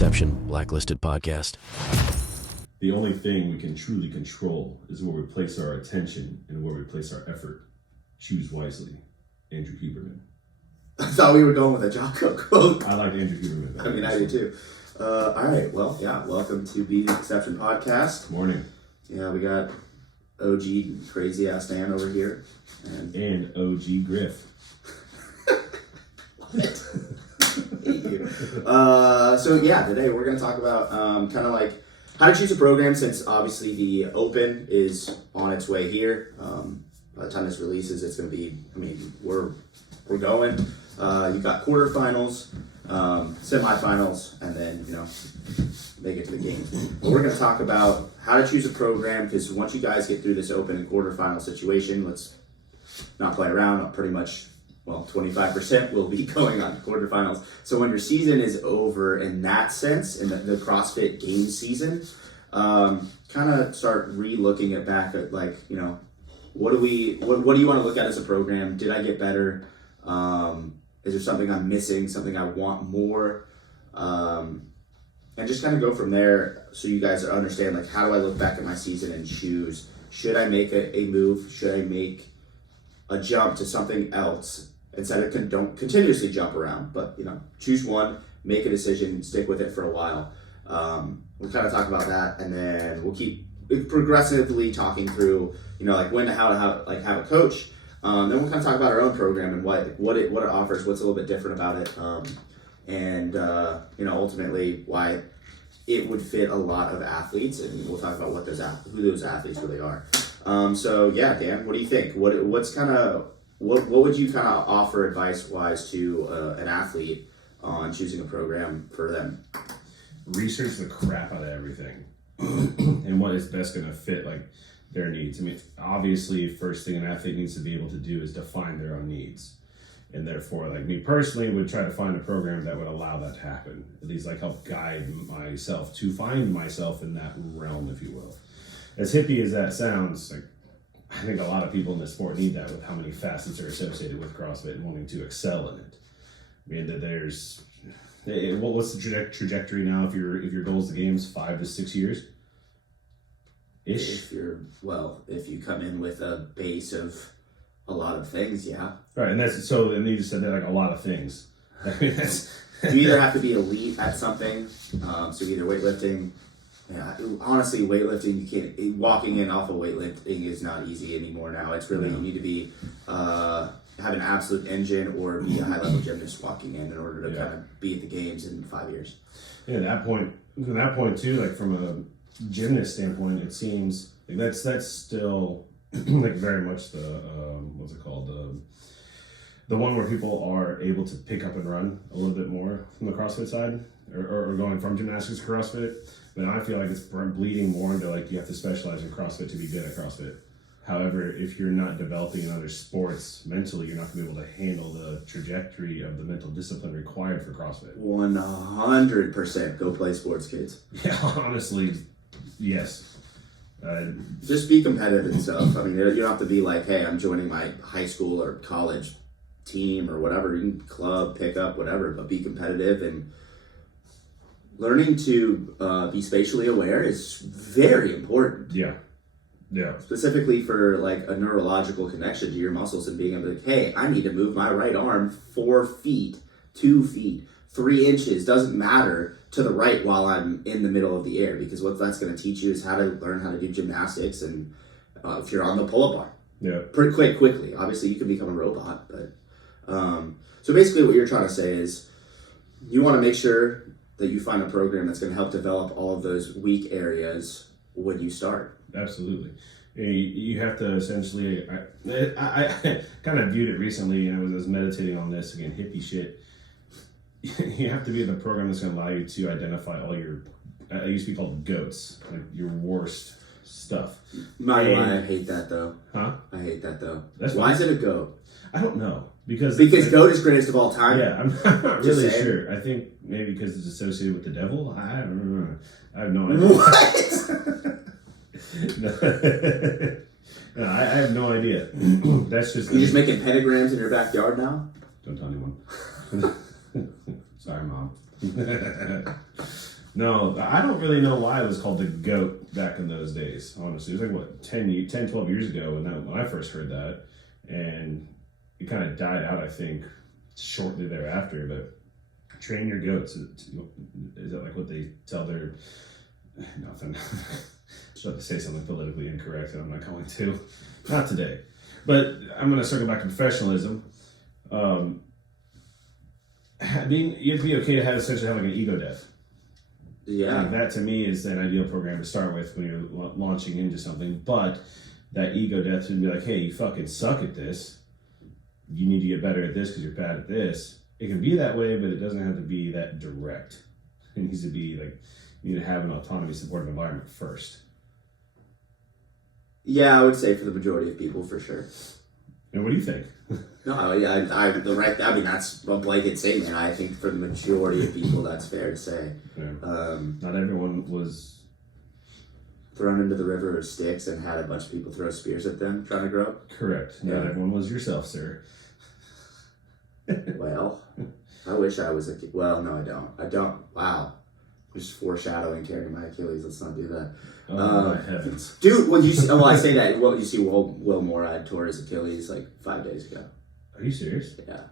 Exception, Blacklisted podcast. The only thing we can truly control is where we place our attention and where we place our effort. Choose wisely. Andrew Huberman. I thought we were going with a Jocko quote. I like Andrew Huberman. I mean, I do too. All right. Well, yeah. Welcome to Be the Exception podcast. Morning. Yeah, we got OG crazy ass Dan over here, And OG Griff. What? Hate you. So yeah, today we're gonna talk about kind of like how to choose a program, since obviously the Open is on its way here. By the time this releases, it's gonna be. I mean, we're going. You've got quarterfinals, semifinals, and then make it to the games. But we're gonna talk about how to choose a program, because once you guys get through this Open and quarterfinal situation, let's not play around. Pretty much. Well, 25% will be going on to quarterfinals. So when your season is over in that sense, in the CrossFit Games season, kind of start re-looking it back at what do you want to look at as a program? Did I get better? Is there something I'm missing? Something I want more? And just kind of go from there, so you guys understand how do I look back at my season and choose? Should I make a move? Should I make a jump to something else instead of don't continuously jump around, but choose one, make a decision, stick with it for a while. We'll kind of talk about that, and then we'll keep progressively talking through when to how to have a coach. Then we'll kind of talk about our own program and what it offers, what's a little bit different about it, and ultimately why it would fit a lot of athletes, and we'll talk about who those athletes really are. So yeah, Dan, what do you think? What would you kind of offer advice-wise to an athlete on choosing a program for them? Research the crap out of everything and what is best going to fit their needs. I mean, obviously, first thing an athlete needs to be able to do is define their own needs. And therefore, me personally, would try to find a program that would allow that to happen. At least help guide myself to find myself in that realm, if you will. As hippie as that sounds, I think a lot of people in this sport need that, with how many facets are associated with CrossFit and wanting to excel in it. I mean, what's the trajectory now? If your goal is the games, 5 to 6 years ish. If you come in with a base of a lot of things, yeah. Right, and and you just said that a lot of things. You either have to be elite at something, so either weightlifting. Yeah, honestly, weightlifting, you can't. Walking in off of weightlifting is not easy anymore now. It's really, you need to be have an absolute engine or be a high level gymnast walking in order to kind of be at the games in 5 years. Yeah, at that point too, from a gymnast standpoint, it seems that's still very much the what's it called, the one where people are able to pick up and run a little bit more from the CrossFit side, or going from gymnastics to CrossFit. But I feel it's bleeding more into you have to specialize in CrossFit to be good at CrossFit. However, if you're not developing in other sports mentally, you're not going to be able to handle the trajectory of the mental discipline required for CrossFit. 100% go play sports, kids. Yeah, honestly, yes. Just be competitive and stuff. I mean, you don't have to be hey, I'm joining my high school or college team or whatever, you can club, pick up, whatever, but be competitive. And learning to be spatially aware is very important. Yeah. Specifically for a neurological connection to your muscles, and being able to hey, I need to move my right arm 4 feet, 2 feet, 3 inches, doesn't matter, to the right while I'm in the middle of the air, because what that's going to teach you is how to learn how to do gymnastics, and if you're on the pull-up bar. Yeah. Pretty quickly. Obviously, you can become a robot, but so basically what you're trying to say is you want to make sure that you find a program that's going to help develop all of those weak areas when you start. Absolutely. You have to essentially, I kind of viewed it recently, and I was meditating on this, again, hippie shit. You have to be the program that's going to allow you to identify all your, it used to be called GOATs, your worst stuff. I hate that though. Huh? I hate that though. Why is it a GOAT? I don't know. Because GOAT is greatest of all time? Yeah, I'm not really sure. I think maybe because it's associated with the devil. I don't know. I have no idea. What? No, I have no idea. That's just... You're just making pentagrams in your backyard now? Don't tell anyone. Sorry, Mom. No, I don't really know why it was called the GOAT back in those days, honestly. It was like, what, 10, 12 years ago when I first heard that. And it kind of died out, I think, shortly thereafter. But train your goats. Is that like what they tell their... Nothing. Should I say something politically incorrect, and I'm not going to. Not today. But I'm going to circle back to professionalism. You have to be okay to have essentially have like an ego death. Yeah. And that to me is an ideal program to start with when you're launching into something. But that ego death should be like, hey, you fucking suck at this. You need to get better at this because you're bad at this. It can be that way, but it doesn't have to be that direct. It needs to be like, you need to have an autonomy supportive environment first. Yeah, I would say for the majority of people, for sure. And what do you think? No, yeah, I mean, that's a blanket statement. I think for the majority of people, that's fair to say. Yeah. Not everyone was thrown into the river of sticks and had a bunch of people throw spears at them trying to grow up. Correct. Yeah. Not everyone was yourself, sir. Well, I wish I was a kid. Well, no, I don't. I don't. Wow. Just foreshadowing tearing my Achilles. Let's not do that. Oh, my heavens. Dude, when you see, well, I say that. Well, you see Will Morad tore his Achilles like 5 days ago. Are you serious? Yeah.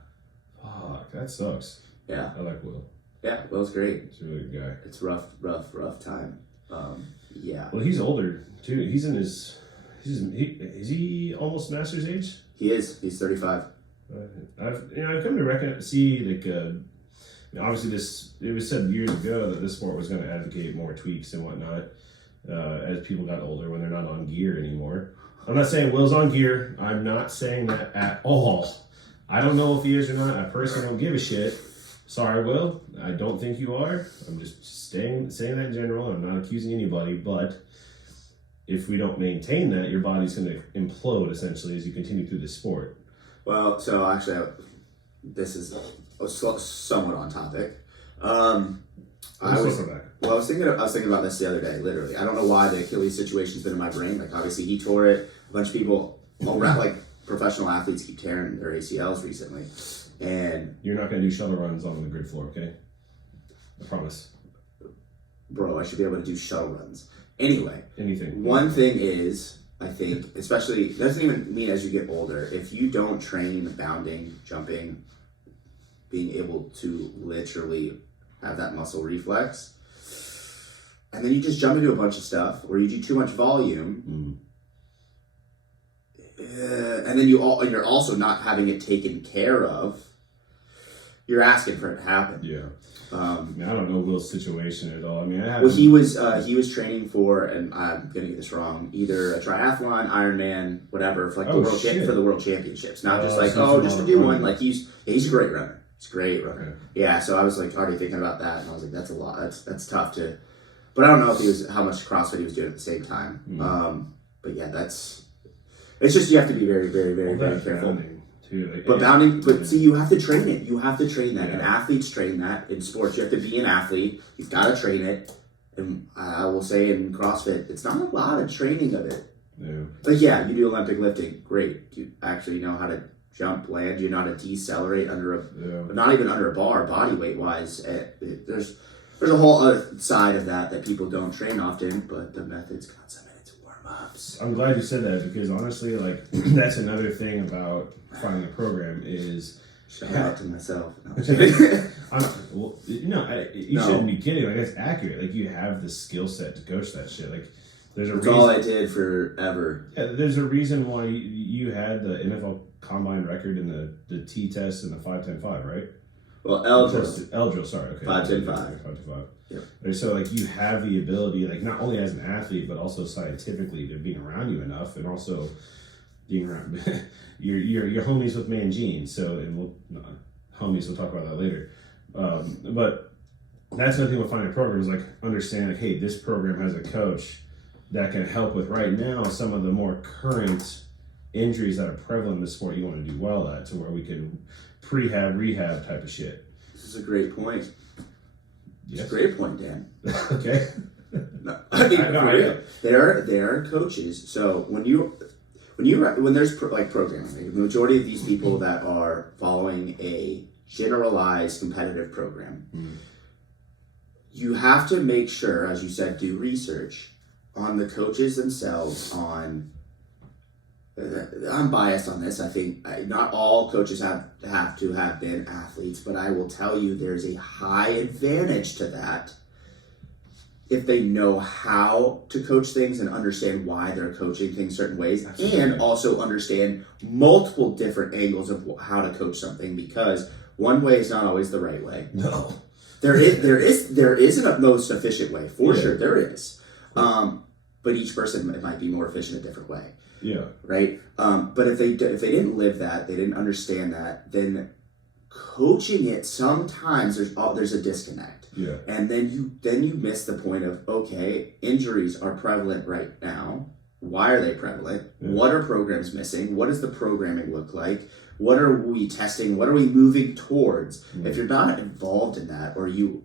Fuck, that sucks. Yeah. I like Will. Yeah, Will's great. He's a really good guy. It's rough time. Yeah. Well, he's older, too. He's in his... is he almost master's age? He is. He's 35. I've come to see like obviously it was said years ago that this sport was going to advocate more tweaks and whatnot as people got older when they're not on gear anymore. I'm not saying Will's on gear. I'm not saying that at all. I don't know if he is or not. I personally don't give a shit. Sorry, Will. I don't think you are. I'm just saying that in general. I'm not accusing anybody, but if we don't maintain that, your body's going to implode essentially as you continue through the sport. Well, so actually, this is somewhat on topic. I was thinking about this the other day. Literally, I don't know why the Achilles situation's been in my brain. Like, obviously, he tore it. A bunch of people, like professional athletes, keep tearing their ACLs recently. And you're not going to do shuttle runs on the grid floor, okay? I promise. Bro, I should be able to do shuttle runs. Anyway, anything. One thing is, I think, especially, doesn't even mean as you get older, if you don't train bounding, jumping, being able to literally have that muscle reflex, and then you just jump into a bunch of stuff, or you do too much volume, and then you're also not having it taken care of, you're asking for it to happen. Yeah. I don't know Will's situation at all. I mean, he was training for, and I'm gonna get this wrong, either a triathlon, Ironman, whatever, for like for the world championships. Not just like just to do one. Like he's a great runner. He's a great runner. Okay. Yeah. So I was like already thinking about that, and I was like, that's a lot. That's tough to. But I don't know if how much CrossFit he was doing at the same time. But yeah, it's just you have to be very, very, very, very careful. Too, like, but bounding, see, you have to train it. You have to train that. Yeah. And athletes train that in sports. You have to be an athlete. You've got to train it. And I will say in CrossFit, it's not a lot of training of it. Yeah. Like, yeah, you do Olympic lifting. Great. You actually know how to jump, land. You know how to decelerate not even under a bar, body weight wise. There's a whole other side of that people don't train often, but the method's got some in it to warm ups. I'm glad you said that because honestly, like, that's another thing about finding a program is shout out to myself. No, you shouldn't be kidding. Like, that's accurate. Like, you have the skill set to coach that shit. Like, that's all I did forever. Yeah, there's a reason why you had the NFL combine record in the T test and the 5-10-5, right? Well, Eldrill, sorry, okay. 5-10-5. 5-10-5. Yep. So, like, you have the ability, like, not only as an athlete, but also scientifically to being around you enough, and also being around you're homies with Mangine. So, and homies, we'll talk about that later. But that's another thing with finding a program is like understanding, like, hey, this program has a coach that can help with right now some of the more current injuries that are prevalent in the sport you want to do well at, to where we can rehab type of shit. This is a great point. Yes. It's a great point, Dan. Okay. No, I mean, for real. There are coaches. So when there's programming, the majority of these people that are following a generalized competitive program, you have to make sure, as you said, do research on the coaches themselves. I'm biased on this. I think not all coaches have to have been athletes, but I will tell you there's a high advantage to that if they know how to coach things and understand why they're coaching things certain ways. Absolutely. And also understand multiple different angles of how to coach something, because one way is not always the right way. No. There is a most efficient way, for sure. There is. But each person might be more efficient a different way. Yeah. Right. But if they didn't live that, they didn't understand that, then coaching it sometimes there's a disconnect. Yeah. And then you miss the point of, okay, injuries are prevalent right now. Why are they prevalent? Yeah. What are programs missing? What does the programming look like? What are we testing? What are we moving towards? Mm-hmm. If you're not involved in that, or you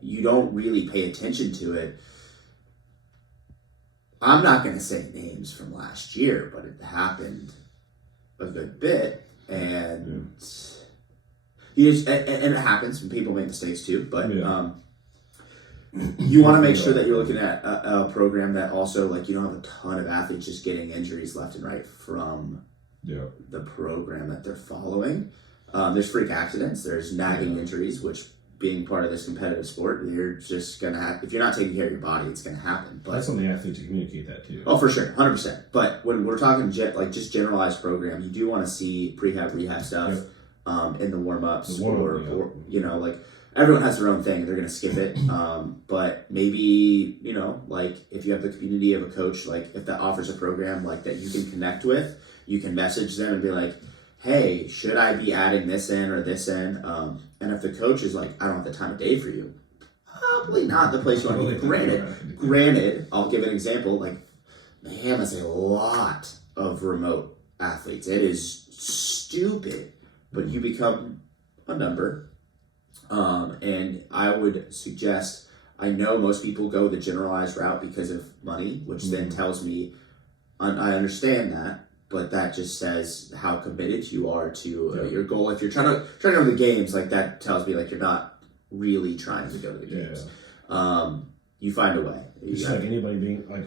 don't really pay attention to it, I'm not going to say names from last year, but it happened a good bit, and and it happens when people make mistakes too. But you want to make sure that you're looking at a program that also, like, you don't have a ton of athletes just getting injuries left and right from the program that they're following. There's freak accidents. There's nagging injuries, which, being part of this competitive sport, you're just going to have, if you're not taking care of your body, it's going to happen. But that's on the athlete to communicate that too. Oh, for sure. 100%. But when we're talking just generalized program, you do want to see prehab, rehab stuff in the warm-ups, or like, everyone has their own thing. They're going to skip it. But maybe, like, if you have the community of a coach, like, if that offers a program like that you can connect with, you can message them and be like, hey, should I be adding this in or this in? And if the coach is like, I don't have the time of day for you, probably not the place you want to be. Granted, I'll give an example. Like, Mayhem has a lot of remote athletes. It is stupid, but you become a number. And I would suggest, I know most people go the generalized route because of money, which then tells me, I understand that, but that just says how committed you are to your goal. If you're trying to go to the games, like, that tells me, like, you're not really trying to go to the games. You find a way. It's just like anybody being, like,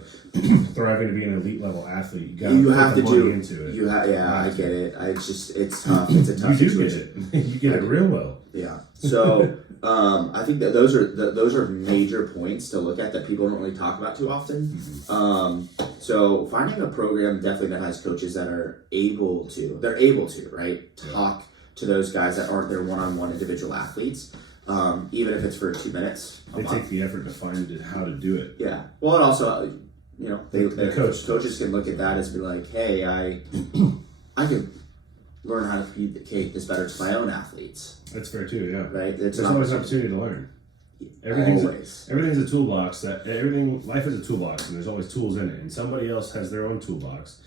thriving to be an elite level athlete. You have to do into it. I get it. It's tough. It's a tough situation. Get it. You get it real well. Yeah. So I think that those are major points to look at that people don't really talk about too often. So finding a program definitely that has coaches that are able to talk to those guys that aren't their one-on-one individual athletes, even if it's for 2 minutes. They take the effort to find how to do it. Yeah. Well, it also, coaches can look at that as be like, hey, I can learn how to communicate this better to my own athletes. That's fair too, yeah. Right? There's always an opportunity to learn. Everything's a toolbox. Life is a toolbox, and there's always tools in it. And somebody else has their own toolbox,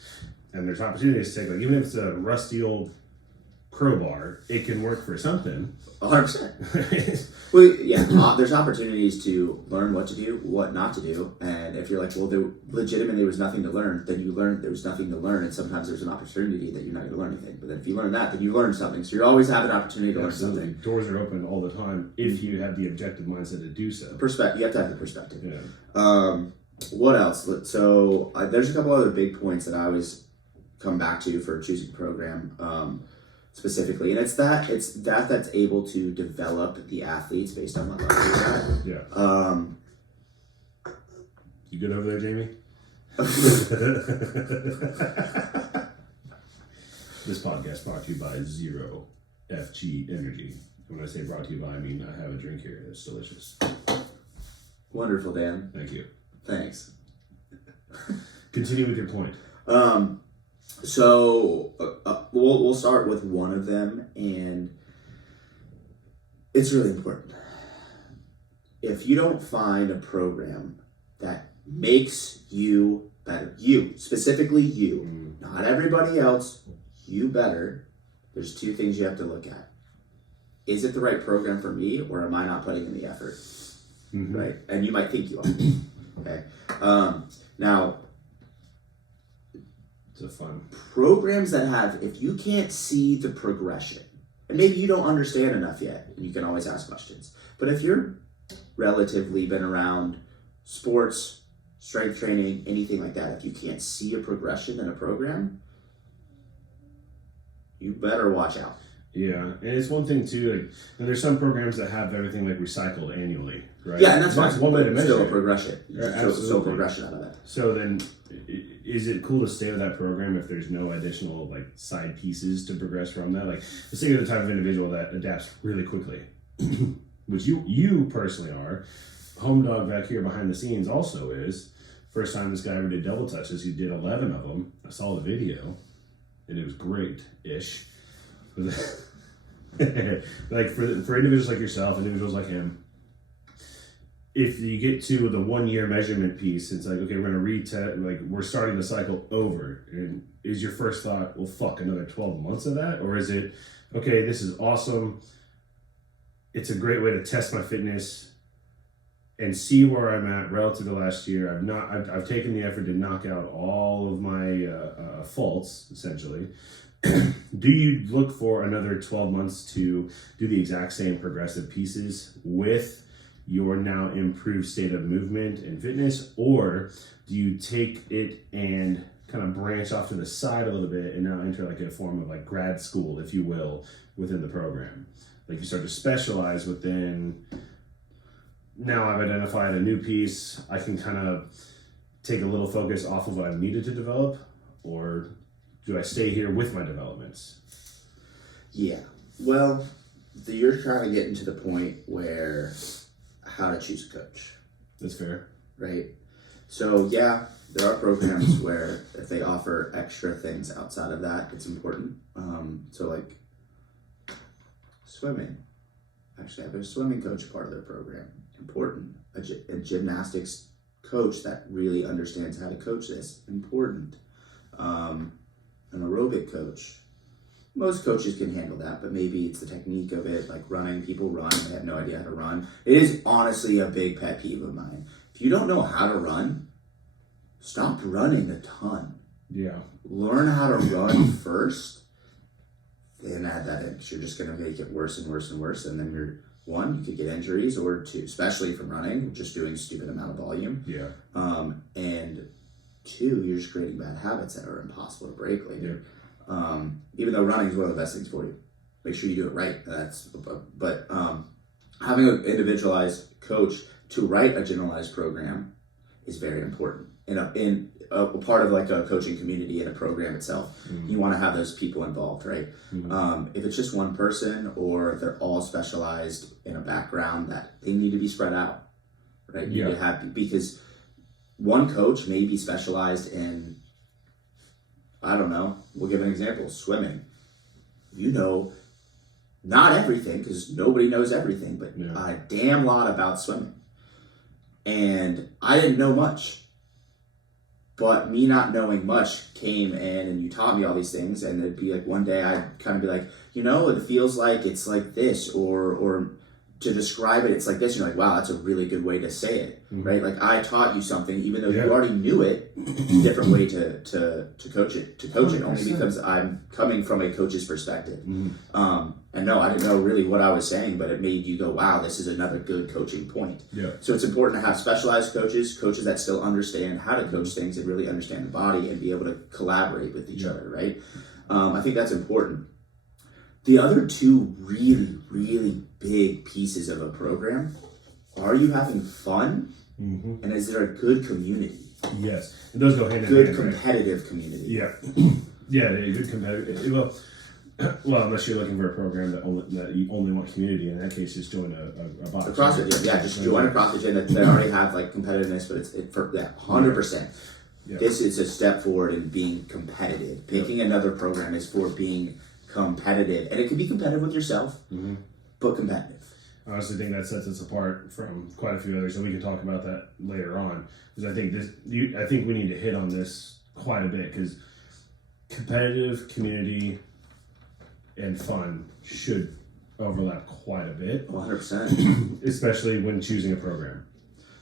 and there's opportunities to take. Like, even if it's a rusty old crowbar, it can work for something. 100%. Well, yeah. There's opportunities to learn what to do, what not to do, and if you're like, well, there legitimately was nothing to learn, then you learn there was nothing to learn, and sometimes there's an opportunity that you're not going to learn anything. But then if you learn that, then you learn something. So you always have an opportunity to learn something. Doors are open all the time if you have the objective mindset to do so. You have to have the perspective. Yeah. What else? So there's a couple other big points that I always come back to for choosing a program. Specifically, and it's that's able to develop the athletes based on what level you're at. Yeah. You good over there, Jamie? This podcast brought to you by Zero FG Energy. When I say brought to you by, I mean I have a drink here. It's delicious. Wonderful, Dan. Thank you. Thanks. Continue with your point. So we'll start with one of them, and it's really important. If you don't find a program that makes you better, specifically you, not everybody else, you better, there's two things you have to look at. Is it the right program for me, or am I not putting in the effort? Right? And you might think you are. Okay. Now, fun programs that have, if you can't see the progression, and maybe you don't understand enough yet, and you can always ask questions, but if you're relatively been around sports, strength training, anything like that, if you can't see a progression in a program, you better watch out. Yeah, and it's one thing too. Like, and there's some programs that have everything like recycled annually, right? Yeah, and that's one way to measure still a it. progression. Yeah, Still progression out of that. So then, is it cool to stay with that program if there's no additional like side pieces to progress from that? Like, let's say you're the type of individual that adapts really quickly, which you personally are. Home dog back here behind the scenes also is. First time this guy ever did double touches, he did 11 of them. I saw the video, and it was great-ish. Like for individuals like yourself, individuals like him, if you get to the 1 year measurement piece, it's like, okay, we're gonna retest, like we're starting the cycle over. And is your first thought, well, fuck, another 12 months of that? Or is it, okay, this is awesome. It's a great way to test my fitness and see where I'm at relative to last year. I've taken the effort to knock out all of my faults, essentially. Do you look for another 12 months to do the exact same progressive pieces with your now improved state of movement and fitness? Or do you take it and kind of branch off to the side a little bit and now enter like a form of like grad school, if you will, within the program? Like you start to specialize within, now I've identified a new piece, I can kind of take a little focus off of what I needed to develop, or do I stay here with my developments? Yeah. Well, you're trying to get into the point where how to choose a coach. That's fair. Right? So, yeah, there are programs where if they offer extra things outside of that, it's important. So, like swimming. Actually, have a swimming coach part of their program. Important. A gymnastics coach that really understands how to coach this. Important. An aerobic coach. Most coaches can handle that, but maybe it's the technique of it, like running. People run, they have no idea how to run. It is honestly a big pet peeve of mine. If you don't know how to run, stop running a ton. Yeah. Learn how to run first, then add that in, because you're just going to make it worse and worse and worse, and then you could get injuries, or two, especially from running, just doing a stupid amount of volume. Yeah. And two, you're just creating bad habits that are impossible to break later. Yeah. Even though running is one of the best things for you, make sure you do it right. But having an individualized coach to write a generalized program is very important. In a part of like a coaching community in a program itself, you want to have those people involved, right? If it's just one person or they're all specialized in a background, that they need to be spread out, right? You need to have, because one coach may be specialized in, I don't know, we'll give an example, swimming. You know, not everything, because nobody knows everything, but a damn lot about swimming. And I didn't know much. But me not knowing much came in and you taught me all these things, and it'd be like one day I'd kind of be like, it feels like it's like this, or to describe it, it's like this. And you're like, wow, that's a really good way to say it, right? Like I taught you something, even though you already knew it, different way to coach it, only because I'm coming from a coach's perspective. And no, I didn't know really what I was saying, but it made you go, wow, this is another good coaching point. Yeah. So it's important to have specialized coaches that still understand how to coach things and really understand the body and be able to collaborate with each other, right? I think that's important. The other two really, really big pieces of a program, are you having fun? And is there a good community? Yes. And those go hand in hand. Good competitive community. Yeah. Yeah, good competitive. Well, unless you're looking for a program that you only want community, in that case, just join a box. A CrossFit gym, just join a CrossFit gym that they already have like competitiveness, but it's for 100%. Yeah. This is a step forward in being competitive. Picking another program is for being competitive, and it can be competitive with yourself, but competitive. I honestly think that sets us apart from quite a few others, and we can talk about that later on. Because I think we need to hit on this quite a bit, because competitive, community, and fun should overlap quite a bit. 100%. Especially when choosing a program.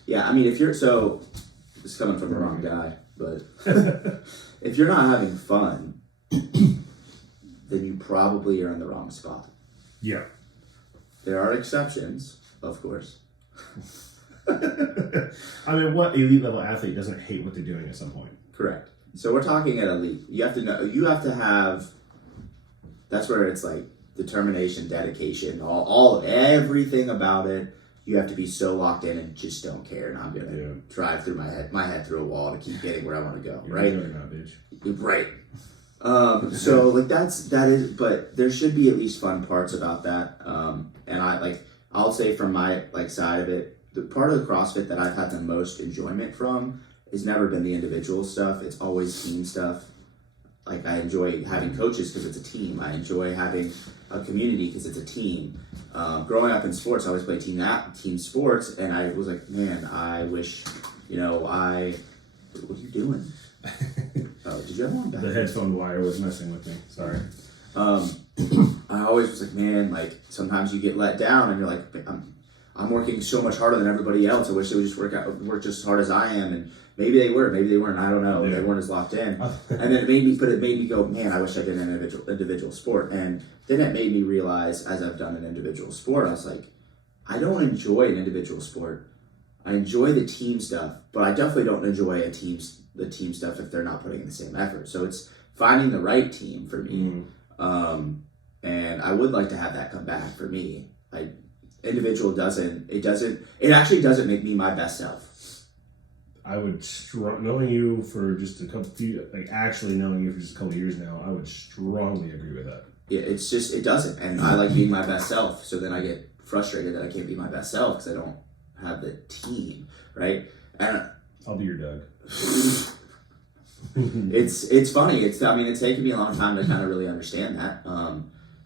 Yeah, I mean, this is coming from the wrong guy, but if you're not having fun, then you probably are in the wrong spot. Yeah. There are exceptions, of course. I mean, what elite level athlete doesn't hate what they're doing at some point? Correct. So we're talking at elite. You have to know. You have to have. That's where it's like determination, dedication, all of everything about it. You have to be so locked in and just don't care. And I'm gonna drive through my head through a wall to keep getting where I want to go. You're right? Not, bitch. Right. So like that is, but there should be at least fun parts about that. And I'll say from my side of it, the part of the CrossFit that I've had the most enjoyment from has never been the individual stuff. It's always team stuff. Like I enjoy having coaches because it's a team. I enjoy having a community because it's a team. Growing up in sports, I always played team sports, and I was like, man, I wish, what are you doing? Oh, did you have one back? The headphone wire was messing with me. Sorry. I always was like, man, like sometimes you get let down, and you're like, I'm working so much harder than everybody else. I wish they would just work just as hard as I am, and maybe they were, maybe they weren't. I don't know. Yeah. They weren't as locked in, and then it made me go, man, I wish I did an individual sport, and then it made me realize as I've done an individual sport, I was like, I don't enjoy an individual sport. I enjoy the team stuff, but I definitely don't enjoy the team stuff if they're not putting in the same effort. So it's finding the right team for me. And I would like to have that come back for me. Individual it actually doesn't make me my best self. I would knowing you for just a couple actually knowing you for just a couple of years now, I would strongly agree with that. Yeah, it doesn't. And I like being my best self. So then I get frustrated that I can't be my best self because I don't have the team, right? And I'll be your Doug. It's funny. It's taken me a long time to kind of really understand that.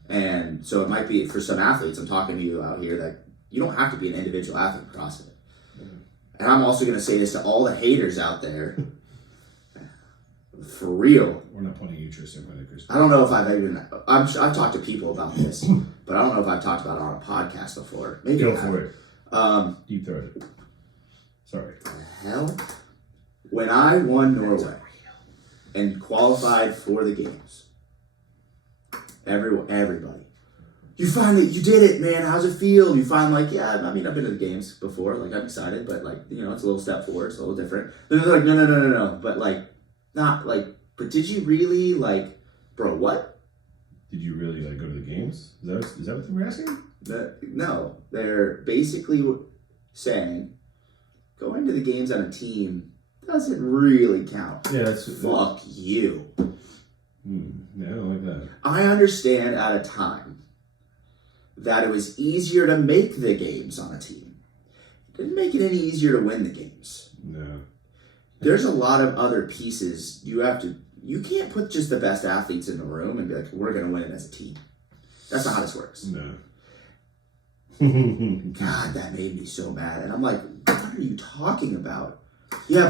And so it might be for some athletes. I'm talking to you out here that you don't have to be an individual athlete in CrossFit. And I'm also going to say this to all the haters out there. For real. We're not pointing at you, Tristan. I don't know if I've talked to people about this, but I don't know if I've talked about it on a podcast before. Maybe Go for it. Deep throat it. Sorry. The hell? When I won Norway and qualified for the games, everybody, you did it, man. How's it feel? You find I've been to the games before. Like, I'm excited, but it's a little step forward. It's a little different. Then they're like, no. But but did you really bro, what? Did you really go to the games? Is that what they were asking? No, they're basically saying going to the games on a team doesn't really count. Yeah, that's fuck you. Yeah, I don't like that. I understand at a time that it was easier to make the games on a team. It didn't make it any easier to win the games. No. There's a lot of other pieces you can't put just the best athletes in the room and be like, we're going to win it as a team. That's not how this works. No. God, that made me so mad. And I'm like, what are you talking about? Yeah,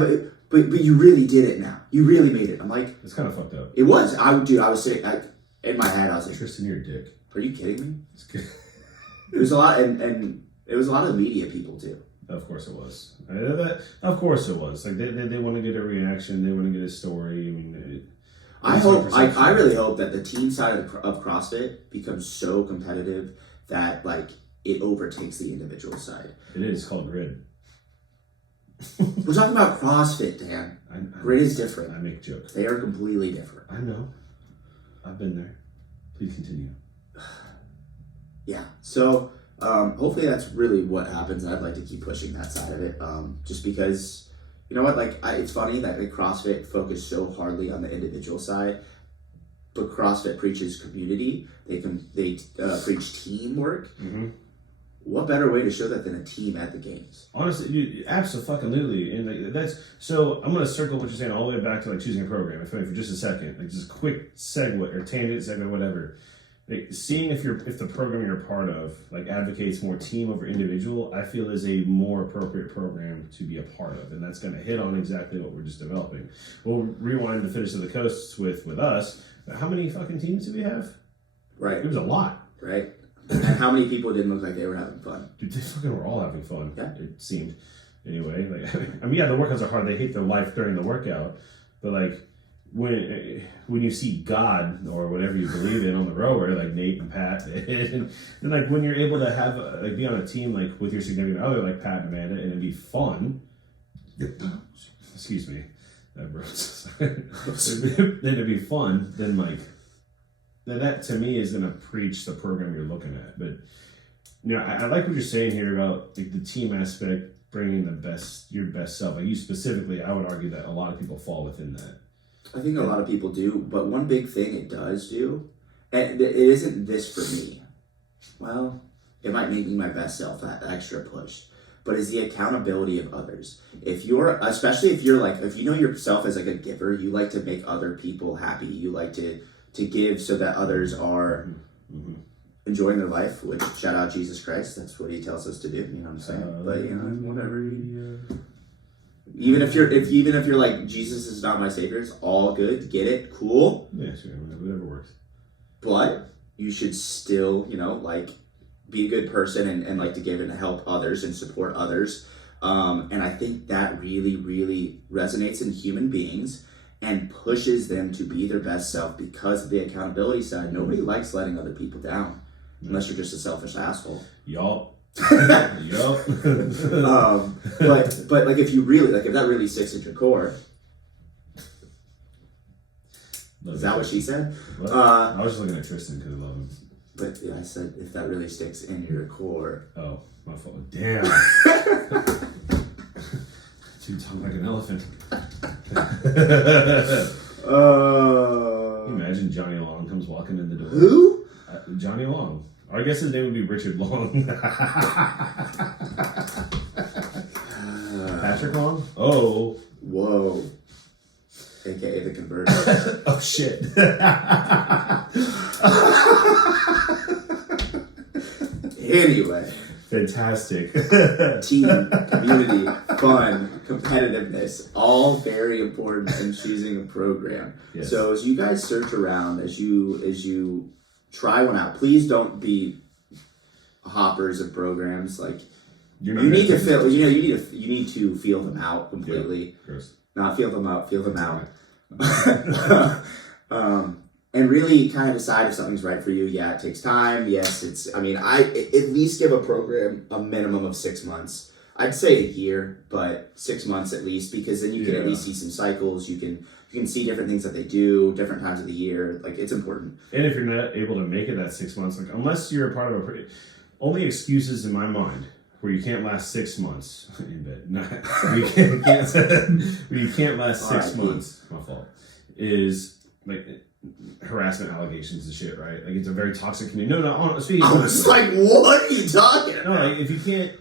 but you really did it now. You really made it. I'm like, it's kind of fucked up. It was. I was sitting in my head. I was like, Tristan, you're a dick. Are you kidding me? It's good. It was a lot, and it was a lot of media people too. Of course it was. Of course it was. They want to get a reaction. They want to get a story. I mean, I really hope that the team side of CrossFit becomes so competitive that it overtakes the individual side. It is called grid. We're talking about CrossFit, Dan. Grid is different. I make jokes. They are completely different. I know. I've been there. Please continue. Yeah. So hopefully that's really what happens. I'd like to keep pushing that side of it. Just because, you know what? It's funny that CrossFit focused so hardly on the individual side, but CrossFit preaches community. They preach teamwork. Mm-hmm. What better way to show that than a team at the games? Honestly, absolutely. And that's so. I'm going to circle what you're saying all the way back to choosing a program. If for just a second, just a quick segue or tangent segue, whatever. Seeing if the program you're a part of advocates more team over individual, I feel is a more appropriate program to be a part of, and that's going to hit on exactly what we're just developing. We'll rewind the Finish of the Coasts with us. How many fucking teams do we have? Right. It was a lot. Right. And how many people didn't look like they were having fun? Dude, they fucking were all having fun. Yeah. It seemed. Anyway, the workouts are hard. They hate their life during the workout, but when you see God or whatever you believe in on the rower, like Nate and Pat, and like when you're able to have like be on a team like with your significant other like Pat and Amanda, and it'd be fun. Excuse me, that bros. Then it'd be fun. Then like that to me is gonna preach the program you're looking at. But you know, I like what you're saying here about like the team aspect, bringing your best self. Like you specifically, I would argue that a lot of people fall within that. I think a lot of people do, but one big thing it does do, and it isn't this for me. Well, it might make me my best self, that extra push, but is the accountability of others. Especially if you know yourself as like a giver, you like to make other people happy. You like to give so that others are enjoying their life, which shout out Jesus Christ. That's what he tells us to do. You know what I'm saying? But you know, whatever. Even if you're like, Jesus is not my savior, it's all good, get it, cool. Yeah, sure, whatever works. But you should still, you know, like be a good person and like to give and help others and support others. And I think that really, really resonates in human beings and pushes them to be their best self because of the accountability side. Nobody likes letting other people down unless you're just a selfish asshole. Yup. But like if that really sticks at your core. Is that what she said? I was just looking at Tristan because I love him. But yeah, I said if that really sticks in your core. Oh, my fault. Damn. You talk like an elephant. Can you imagine Johnny Long comes walking in the door? Who? Johnny Long. I guess his name would be Richard Long. Patrick Long? Oh. Whoa. AKA the converter. Oh, shit. Anyway. Fantastic. Team, community, fun, competitiveness, all very important in choosing a program. Yes. So as you guys search around, as you try one out, please don't be hoppers of programs. Like you need to feel them out completely. Yeah, not feel them out, feel them out. And really kind of decide if something's right for you. Yeah, it takes time. Yes, I at least give a program a minimum of 6 months. I'd say a year, but 6 months at least, because then you can at least see some cycles. You can see different things that they do, different times of the year. Like, it's important. And if you're not able to make it that 6 months, like unless you're a part of only excuses in my mind where you can't last 6 months in bed. You can't last 6 months. My fault. Is like harassment allegations and shit, right? Like it's a very toxic community. No, speaking. I was like, what are you talking about? No, like if you can't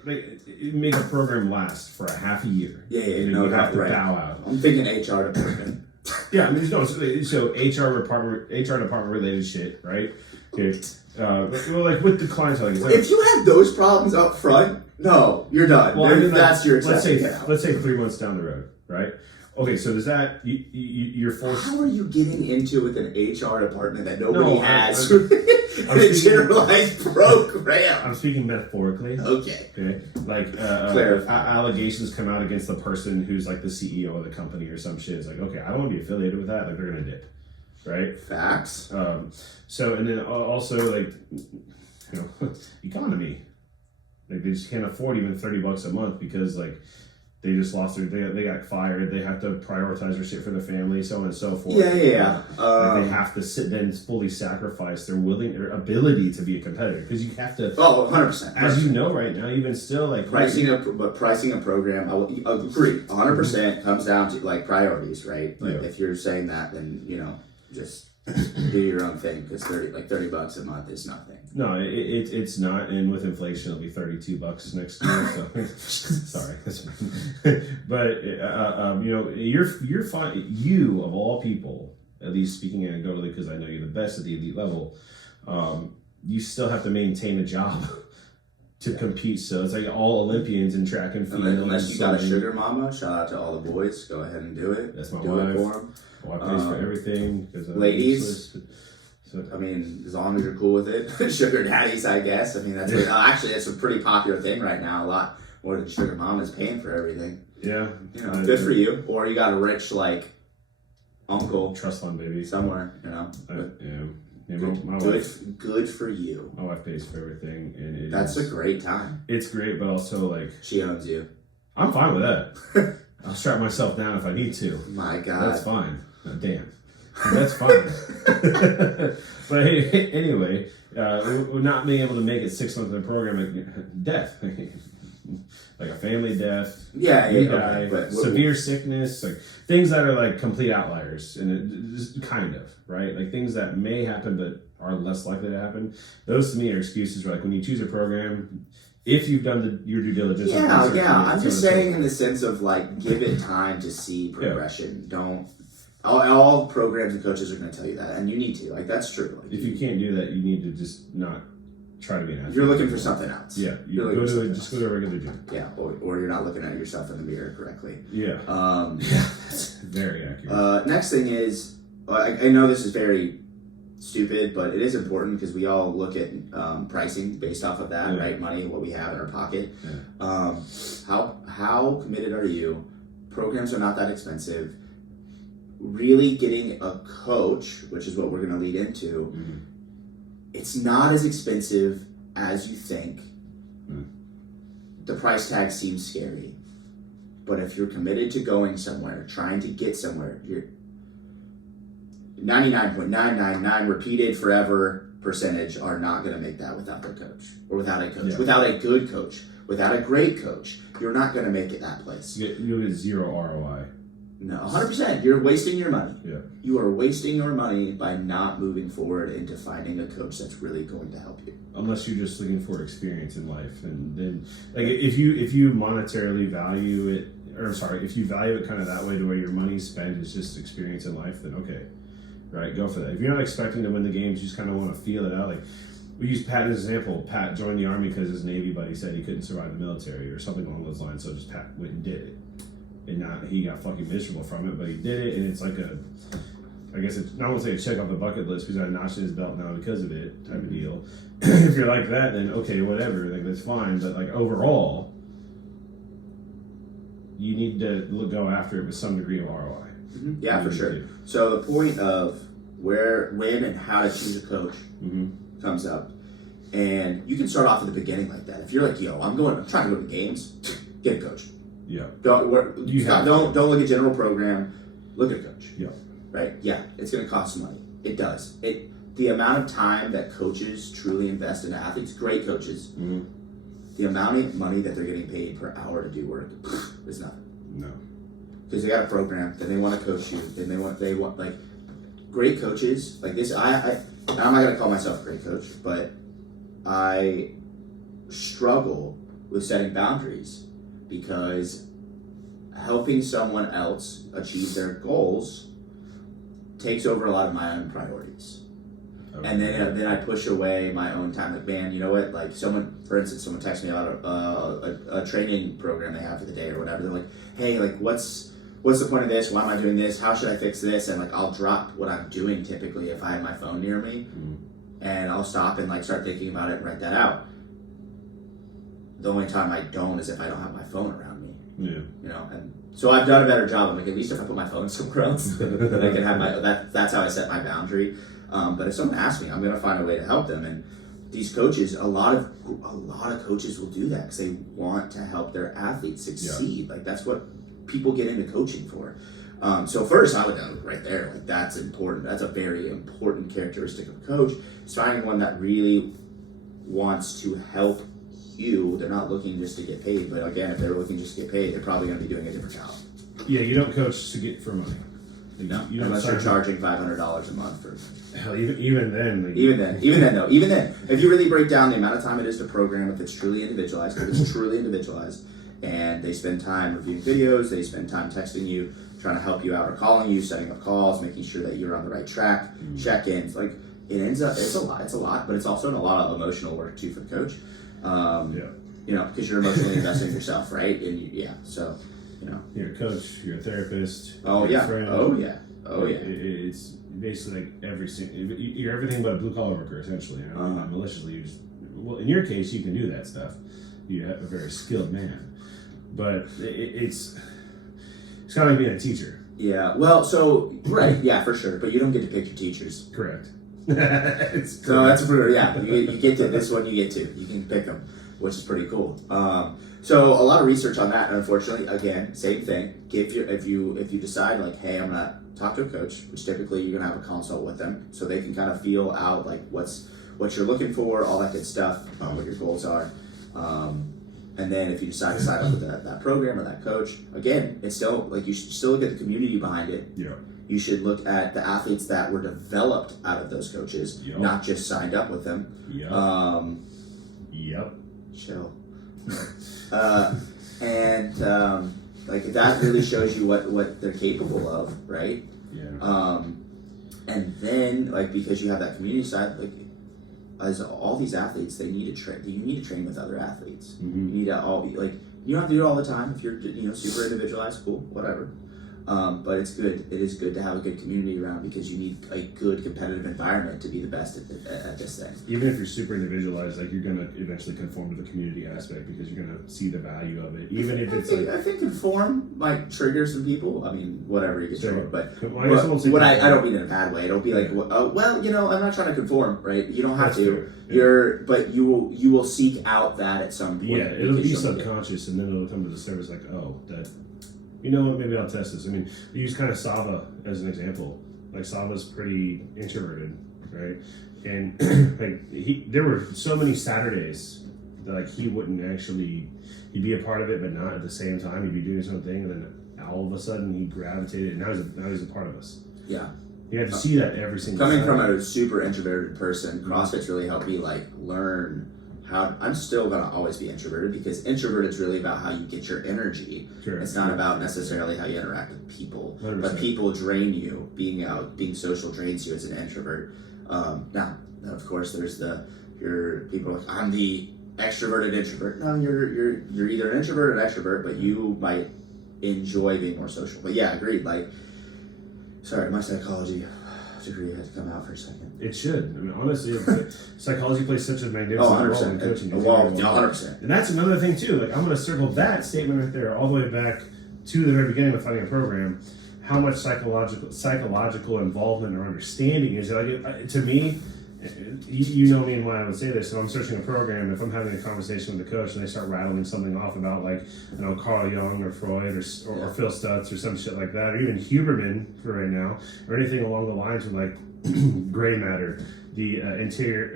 make a program last for a half a year, you have to bow out. I'm thinking HR department. Yeah, I mean, no. So HR department related shit, right? Okay. Well, like with the clientele, if you have those problems up front, no, you're done. Well, that's your exception. Let's say 3 months down the road, right? Okay, so does that you're forced? How are you getting into with an HR department that nobody has a generalized program? I'm speaking metaphorically. Okay. Like allegations come out against the person who's like the CEO of the company or some shit. It's like, okay, I don't want to be affiliated with that. Like they're gonna dip, right? Facts. So and then also like economy, like they just can't afford even $30 a month because like. They just lost they got fired. They have to prioritize their shit for their family, so on and so forth. Yeah. They have to sit then fully sacrifice their ability to be a competitor because you have to. Oh, 100%. As you know right now, even still like pricing a program. I will agree. 100% comes down to like priorities, right? Like if you're saying that, then just do your own thing because $30 a month is nothing. No, it's not, and with inflation, it'll be $32 next year. So sorry, but you're fine. You of all people, at least speaking anecdotally, because I know you're the best at the elite level, you still have to maintain a job to compete. So it's like all Olympians in track and field. Unless you got a sugar mama, shout out to all the boys. Go ahead and do it. That's my do wife. It for them. My wife pays for everything. Ladies. So, I mean, as long as you're cool with it, sugar daddies, I guess. I mean, that's that's a pretty popular thing right now. A lot more than sugar mama's paying for everything. Yeah, good for you. Or you got a rich uncle, trust fund, baby. somewhere, Yeah, my wife, good for you. My wife pays for everything, and That's a great time. It's great, but also like she owns you. I'm fine with that. I'll strap myself down if I need to. My God, that's fine. Damn, that's fine. But hey, anyway, not being able to make it 6 months in the program, like, death, like a family death, you die, severe sickness, like things that are like complete outliers, and it just kind of right, like things that may happen but are less likely to happen. Those to me are excuses. Like when you choose a program, if you've done your due diligence. Yeah. I'm just saying in the sense of like, give it time to see progression. Don't. All programs and coaches are going to tell you that, and you need to. Like, that's true. Like, if you can't do that, you need to just not try to be an athlete. You're looking for something else. Yeah, you go to a regular gym. Yeah, or you're not looking at yourself in the mirror correctly. Yeah. That's very accurate. Next thing is, I know this is very stupid, but it is important because we all look at pricing based off of that, right? Money, what we have in our pocket. Yeah. How committed are you? Programs are not that expensive. Really getting a coach, which is what we're going to lead into, it's not as expensive as you think. The price tag seems scary. But if you're committed to going somewhere, trying to get somewhere, you're 99.999 repeated forever percentage are not going to make that without their coach or without a coach, without a good coach, without a great coach. You're not going to make it that place. You get zero ROI. No, 100%. You're wasting your money. Yeah. You are wasting your money by not moving forward into finding a coach that's really going to help you. Unless you're just looking for experience in life, and then like if you monetarily value it, if you value it kind of that way, to where your money spent is just experience in life, then okay, right, go for that. If you're not expecting to win the games, you just kind of want to feel it out. Like we use Pat as an example. Pat joined the Army because his Navy buddy said he couldn't survive the military or something along those lines. So just Pat went and did it. And now he got fucking miserable from it, but he did it, and it's like I guess it's not going to say a check off the bucket list because I notched his belt now because of it type of deal. If you're like that, then okay, whatever, like that's fine. But like overall, you need to go after it with some degree of ROI. Yeah, for sure. So the point of when, and how to choose a coach comes up, and you can start off at the beginning like that. If you're like, yo, I'm trying to go to games, get a coach. Yeah. Don't look at general program. Look at a coach. Yeah. Right. Yeah. It's going to cost some money. It does. The amount of time that coaches truly invest in athletes, great coaches, the amount of money that they're getting paid per hour to do work is nothing. No. Because they got a program, then they want to coach you, then they want like great coaches like this. I'm not going to call myself a great coach, but I struggle with setting boundaries. Because helping someone else achieve their goals takes over a lot of my own priorities. Okay. And then I push away my own time. Like, man, you know what? Like for instance, someone texts me about a training program they have for the day or whatever. They're like, hey, like what's the point of this? Why am I doing this? How should I fix this? And like I'll drop what I'm doing typically if I have my phone near me, and I'll stop and like start thinking about it and write that out. The only time I don't is if I don't have my phone around me. Yeah. And so I've done a better job. I'm like, at least if I put my phone somewhere else, then I can have that's how I set my boundary. But if someone asks me, I'm going to find a way to help them. And these coaches, a lot of coaches will do that because they want to help their athletes succeed. Yeah. Like that's what people get into coaching for. So first, I would go right there. Like that's important. That's a very important characteristic of a coach. Is finding one that really wants to help you. They're not looking just to get paid, but again, if they're looking just to get paid, they're probably going to be doing a different job. Yeah, you don't coach to get for money. No, unless you're charging $500 a month for. Hell, even then. Like, even then, if you really break down the amount of time it is to program, if it's truly individualized, and they spend time reviewing videos, they spend time texting you, trying to help you out, or calling you, setting up calls, making sure that you're on the right track, check-ins, like it ends up it's a lot, but it's also a lot of emotional work too for the coach. You know, because you're emotionally investing in yourself, right? And so, you know, you're a coach, you're a therapist. Oh yeah. Friend. Oh yeah. It's basically like you're everything but a blue collar worker, essentially. You know? Maliciously, in your case, you can do that stuff. You have a very skilled man, but it's kind of like being a teacher. Yeah, well, so, right, yeah, for sure. But you don't get to pick your teachers. Correct. So that's pretty, yeah, you get to, this one you get to. You can pick them, which is pretty cool. So a lot of research on that, unfortunately, again, same thing. If you decide, like, hey, I'm going to talk to a coach, which typically you're going to have a consult with them, so they can kind of feel out, like, what you're looking for, all that good stuff, what your goals are. And then if you decide to sign up with that program or that coach, again, it's still, like, you should still look at the community behind it. Yeah. You should look at the athletes that were developed out of those coaches, not just signed up with them. Yep. Chill. Like, that really shows you what they're capable of, right? Yeah. And then, like, because you have that community side, like, as all these athletes, they need to train. You need to train with other athletes. Mm-hmm. You need to all be like. You don't have to do it all the time if you're super individualized. Cool, whatever. But it's good. It is good to have a good community around because you need a good competitive environment to be the best at this thing. Even if you're super individualized, like, you're gonna eventually conform to the community aspect because you're gonna see the value of it. Even if it's I think conform might trigger some people. I mean, whatever you can Sure. say, but I don't mean in a bad way. Don't be like, well, I'm not trying to conform, right? You don't have That's to. fair. But you will seek out that at some point. Yeah, it'll be subconscious, and then it'll come to the surface, like, oh, that. You know what? Maybe I'll test this. I mean, we use kind of Sava as an example. Like, Sava's pretty introverted, right? And like there were so many Saturdays that, like, he wouldn't actually. He'd be a part of it, but not at the same time. He'd be doing something, and then all of a sudden he gravitated, and now he's a part of us. Yeah. You have to see that every single Coming Saturday. from a super introverted person, CrossFit's really helped me, like, learn how. I'm still gonna always be introverted because introverted is really about how you get your energy. Sure. It's not about necessarily how you interact with people. 100%. But people drain you. Being social drains you as an introvert. Now, of course, there's your people like, I'm the extroverted introvert. No, you're either an introvert or an extrovert, but you might enjoy being more social. But yeah, agreed. Like, sorry, my psychology degree had to come out for a second. It should. I mean, honestly, psychology plays such a magnificent role in coaching. Well, 100%. And that's another thing too. Like, I'm going to circle that statement right there all the way back to the very beginning of finding a program. How much psychological involvement or understanding is like, to me. You know me and why I would say this. So I'm searching a program. If I'm having a conversation with the coach and they start rattling something off about, like, Carl Jung or Freud or Phil Stutz or some shit like that, or even Huberman for right now, or anything along the lines of, like, gray matter, the interior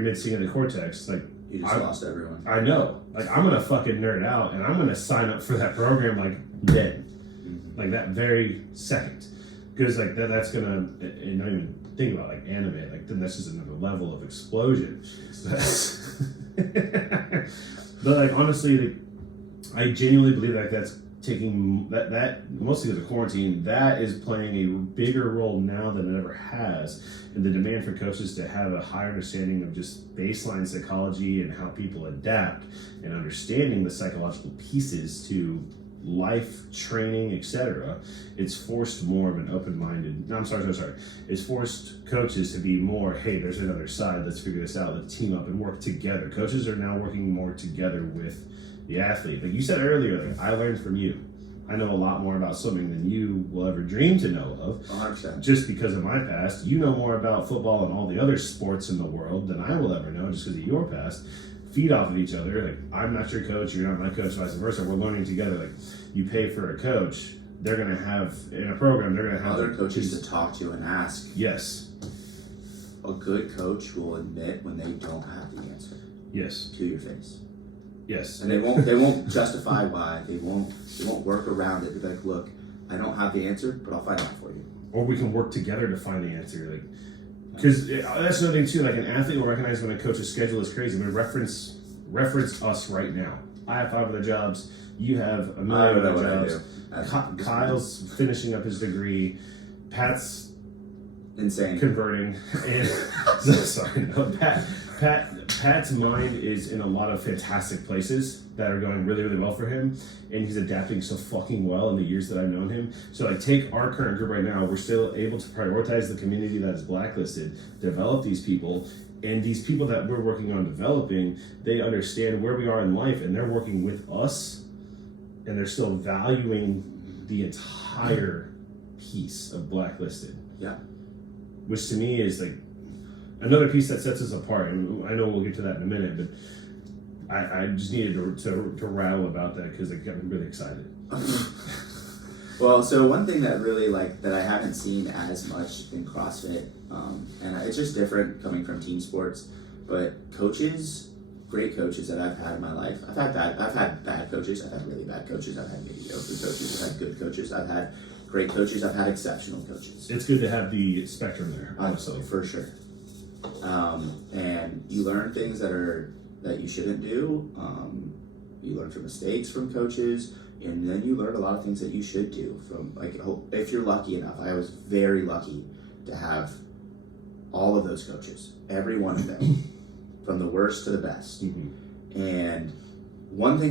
mid-cingulate of the cortex, like. You just lost everyone. I know. Like, I'm gonna fucking nerd out and I'm gonna sign up for that program, like, dead, like that very second. Because, like, that's gonna, and not even think about, like, animate, like, then that's just another level of explosion. But, like, honestly, like, I genuinely believe, like, that's taking that mostly because of quarantine, that is playing a bigger role now than it ever has in the demand for coaches to have a higher understanding of just baseline psychology and how people adapt, and understanding the psychological pieces to life, training, etc. It's forced more of an open-minded. It's forced coaches to be more, hey, there's another side. Let's figure this out. Let's team up and work together. Coaches are now working more together with the athlete. Like you said earlier, like, I learned from you. I know a lot more about swimming than you will ever dream to know of. 100%. Just because of my past. You know more about football and all the other sports in the world than I will ever know, just because of your past. Feed off of each other. Like, I'm not your coach, you're not my coach, vice versa. We're learning together. Like, you pay for a coach, they're gonna have in a program, they're gonna have other coaches to talk to and ask. Yes. A good coach will admit when they don't have the answer. Yes. To your face. Yes. And they won't justify why. They won't work around it. They're like, look, I don't have the answer, but I'll find out for you. Or we can work together to find the answer. Like, because that's another thing too. Like, an athlete will recognize when a coach's schedule is crazy. I mean, reference us right now. I have 5 other jobs. You have a million other jobs. Kyle's finishing up his degree. Pat's insane converting. And sorry, no, Pat's mind is in a lot of fantastic places that are going really, really well for him, and he's adapting so fucking well in the years that I've known him. So, like, take our current group right now, we're still able to prioritize the community that is blacklisted, develop these people, and these people that we're working on developing, they understand where we are in life, and they're working with us and they're still valuing the entire piece of Blacklisted. Yeah. Which to me is like another piece that sets us apart. And I know we'll get to that in a minute, but I just needed to rattle about that because it got me really excited. Well, so one thing that really that I haven't seen as much in CrossFit, and it's just different coming from team sports, but coaches, great coaches that I've had in my life. I've had bad coaches. I've had really bad coaches. I've had mediocre coaches. I've had good coaches. I've had great coaches. I've had exceptional coaches. It's good to have the spectrum there, honestly. For sure. And you learn things that you shouldn't do. You learn from mistakes from coaches. And then you learn a lot of things that you should do from, if you're lucky enough. I was very lucky to have all of those coaches, every one of them, from the worst to the best. Mm-hmm. And one thing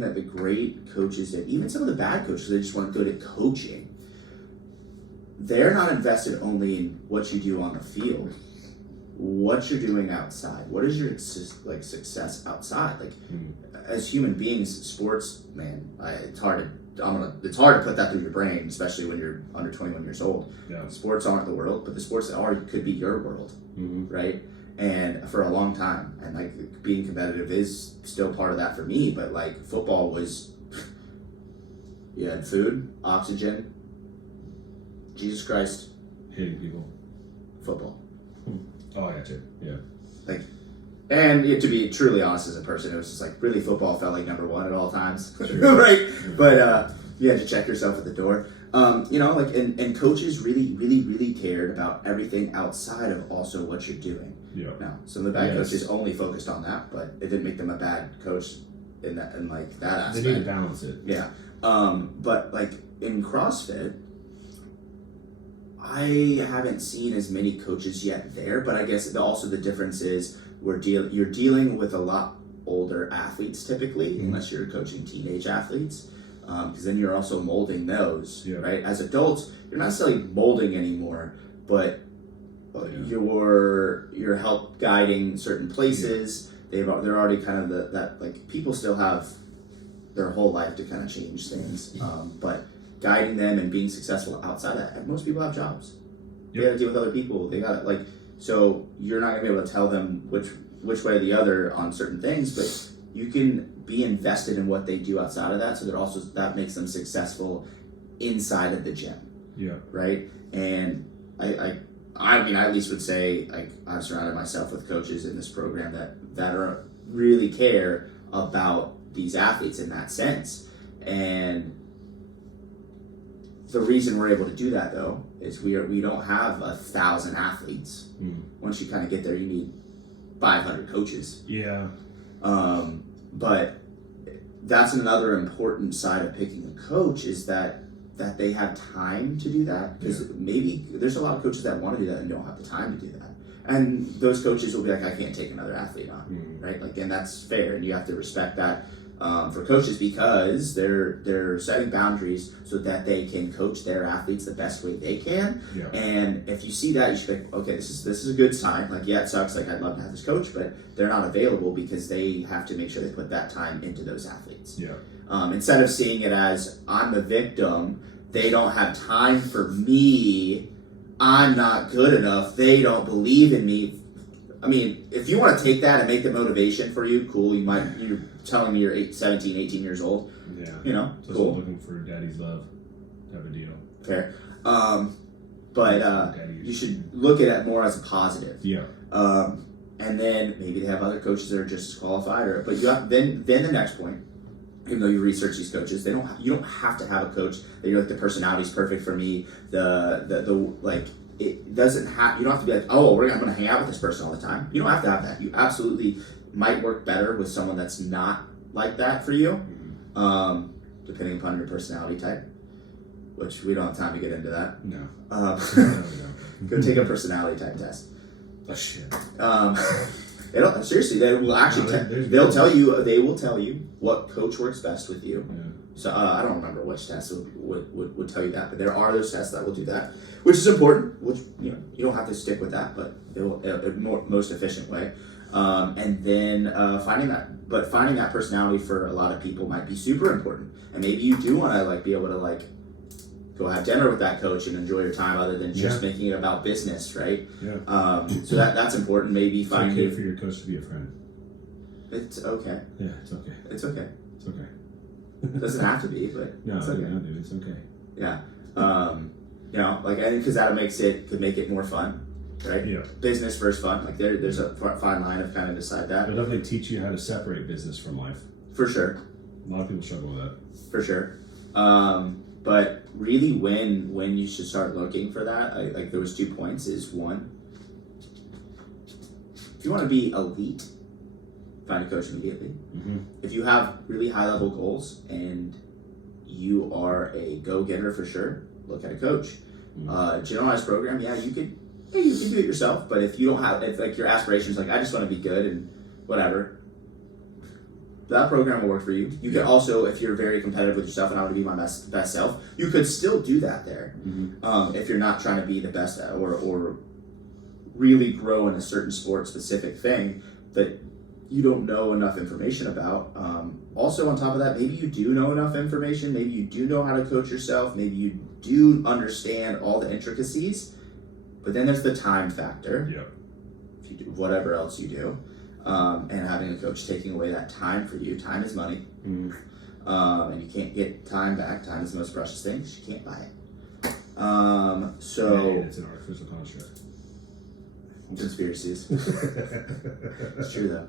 that the great coaches did, even some of the bad coaches, they just weren't good at coaching. They're not invested only in what you do on the field, what you're doing outside. What is your success outside? As human beings, sports, man, it's hard to put that through your brain, especially when you're under 21 years old. Yeah. Sports aren't the world, but the sports that are could be your world, mm-hmm. right? And for a long time, and being competitive is still part of that for me. But football was, you had food, oxygen, Jesus Christ, hitting people, football. Oh, I got you. Yeah. And to be truly honest as a person, it was just really football felt like number one at all times, Sure. right? Sure. But you had to check yourself at the door. And coaches really, really, really cared about everything outside of also what you're doing. Yeah. Now, some of the bad coaches only focused on that, but it didn't make them a bad coach in that aspect. They need to balance it. Yeah. But in CrossFit, I haven't seen as many coaches yet there, but I guess also the difference is you're dealing with a lot older athletes typically, mm-hmm. unless you're coaching teenage athletes, because then you're also molding those, right? As adults, you're not necessarily molding anymore, but you're help guiding certain places. Yeah. They're already kind of people still have their whole life to kind of change things, but guiding them and being successful outside of that. Most people have jobs. They got to deal with other people. They got so you're not gonna be able to tell them which way or the other on certain things, but you can be invested in what they do outside of that. So that makes them successful inside of the gym. Yeah. Right. And I at least would say I've surrounded myself with coaches in this program that really care about these athletes in that sense. And the reason we're able to do that, though, is we don't have 1,000 athletes. Once you kind of get there, you need 500 coaches. Yeah. But that's another important side of picking a coach is that they have time to do that. Because maybe there's a lot of coaches that want to do that and don't have the time to do that. And those coaches will be like, I can't take another athlete on, right? And that's fair, and you have to respect that. For coaches, because they're setting boundaries so that they can coach their athletes the best way they can. Yeah. And if you see that, you should be like, okay, this is a good sign. It sucks. I'd love to have this coach, but they're not available because they have to make sure they put that time into those athletes. Yeah. Instead of seeing it as I'm the victim, they don't have time for me. I'm not good enough. They don't believe in me. I mean, if you want to take that and make the motivation for you, cool. You're telling me you're 17, 18 years old. Yeah. Just cool. looking for daddy's love type of deal. Fair. But you should look at it more as a positive. Yeah. And then maybe they have other coaches that are just as qualified. But you have then the next point, even though you research these coaches, you don't have to have a coach that you're the personality's perfect for me. It doesn't have. You don't have to be I'm going to hang out with this person all the time. You don't have to have that. You absolutely might work better with someone that's not like that for you, depending upon your personality type. Which we don't have time to get into that. No. No. Go take a personality type test. Oh shit. Seriously, they will actually. They will tell you what coach works best with you. Yeah. So I don't remember which test would tell you that, but there are those tests that will do that, which is important. Which you don't have to stick with that, but it will most efficient way. And then finding that personality for a lot of people might be super important. And maybe you do want to like be able to like go have dinner with that coach and enjoy your time, other than just making it about business, right? Yeah. So that's important. Maybe It's finding okay for your coach to be a friend. it's okay. Yeah, it's okay. It's okay. It's okay. It doesn't have to be, but No, it's okay. no, dude, it's okay. Yeah. You know, like I think because that could make it more fun, right? Yeah. Business versus fun. Like there's a fine line of kind of decide that. It'll definitely teach you how to separate business from life. For sure. A lot of people struggle with that. For sure. But really when you should start looking for that, like there was 2 points, is one, if you want to be elite, find a coach immediately. Mm-hmm. If you have really high level goals and you are a go-getter for sure, look at a coach. Generalized program, you can do it yourself, but if you don't have, if like your aspirations, like I just want to be good and whatever, that program will work for you. You can also, if you're very competitive with yourself and I want to be my best self, you could still do that there. Mm-hmm. If you're not trying to be the best at, or really grow in a certain sport specific thing that you don't know enough information about. Also on top of that, maybe you do know enough information, maybe you do know how to coach yourself, maybe you do understand all the intricacies, but then there's the time factor. Yep. If you do whatever else you do. And having a coach taking away that time for you. Time is money. Mm-hmm. And you can't get time back. Time is the most precious thing because you can't buy it. So it's an artificial construct. Conspiracies. It's true though.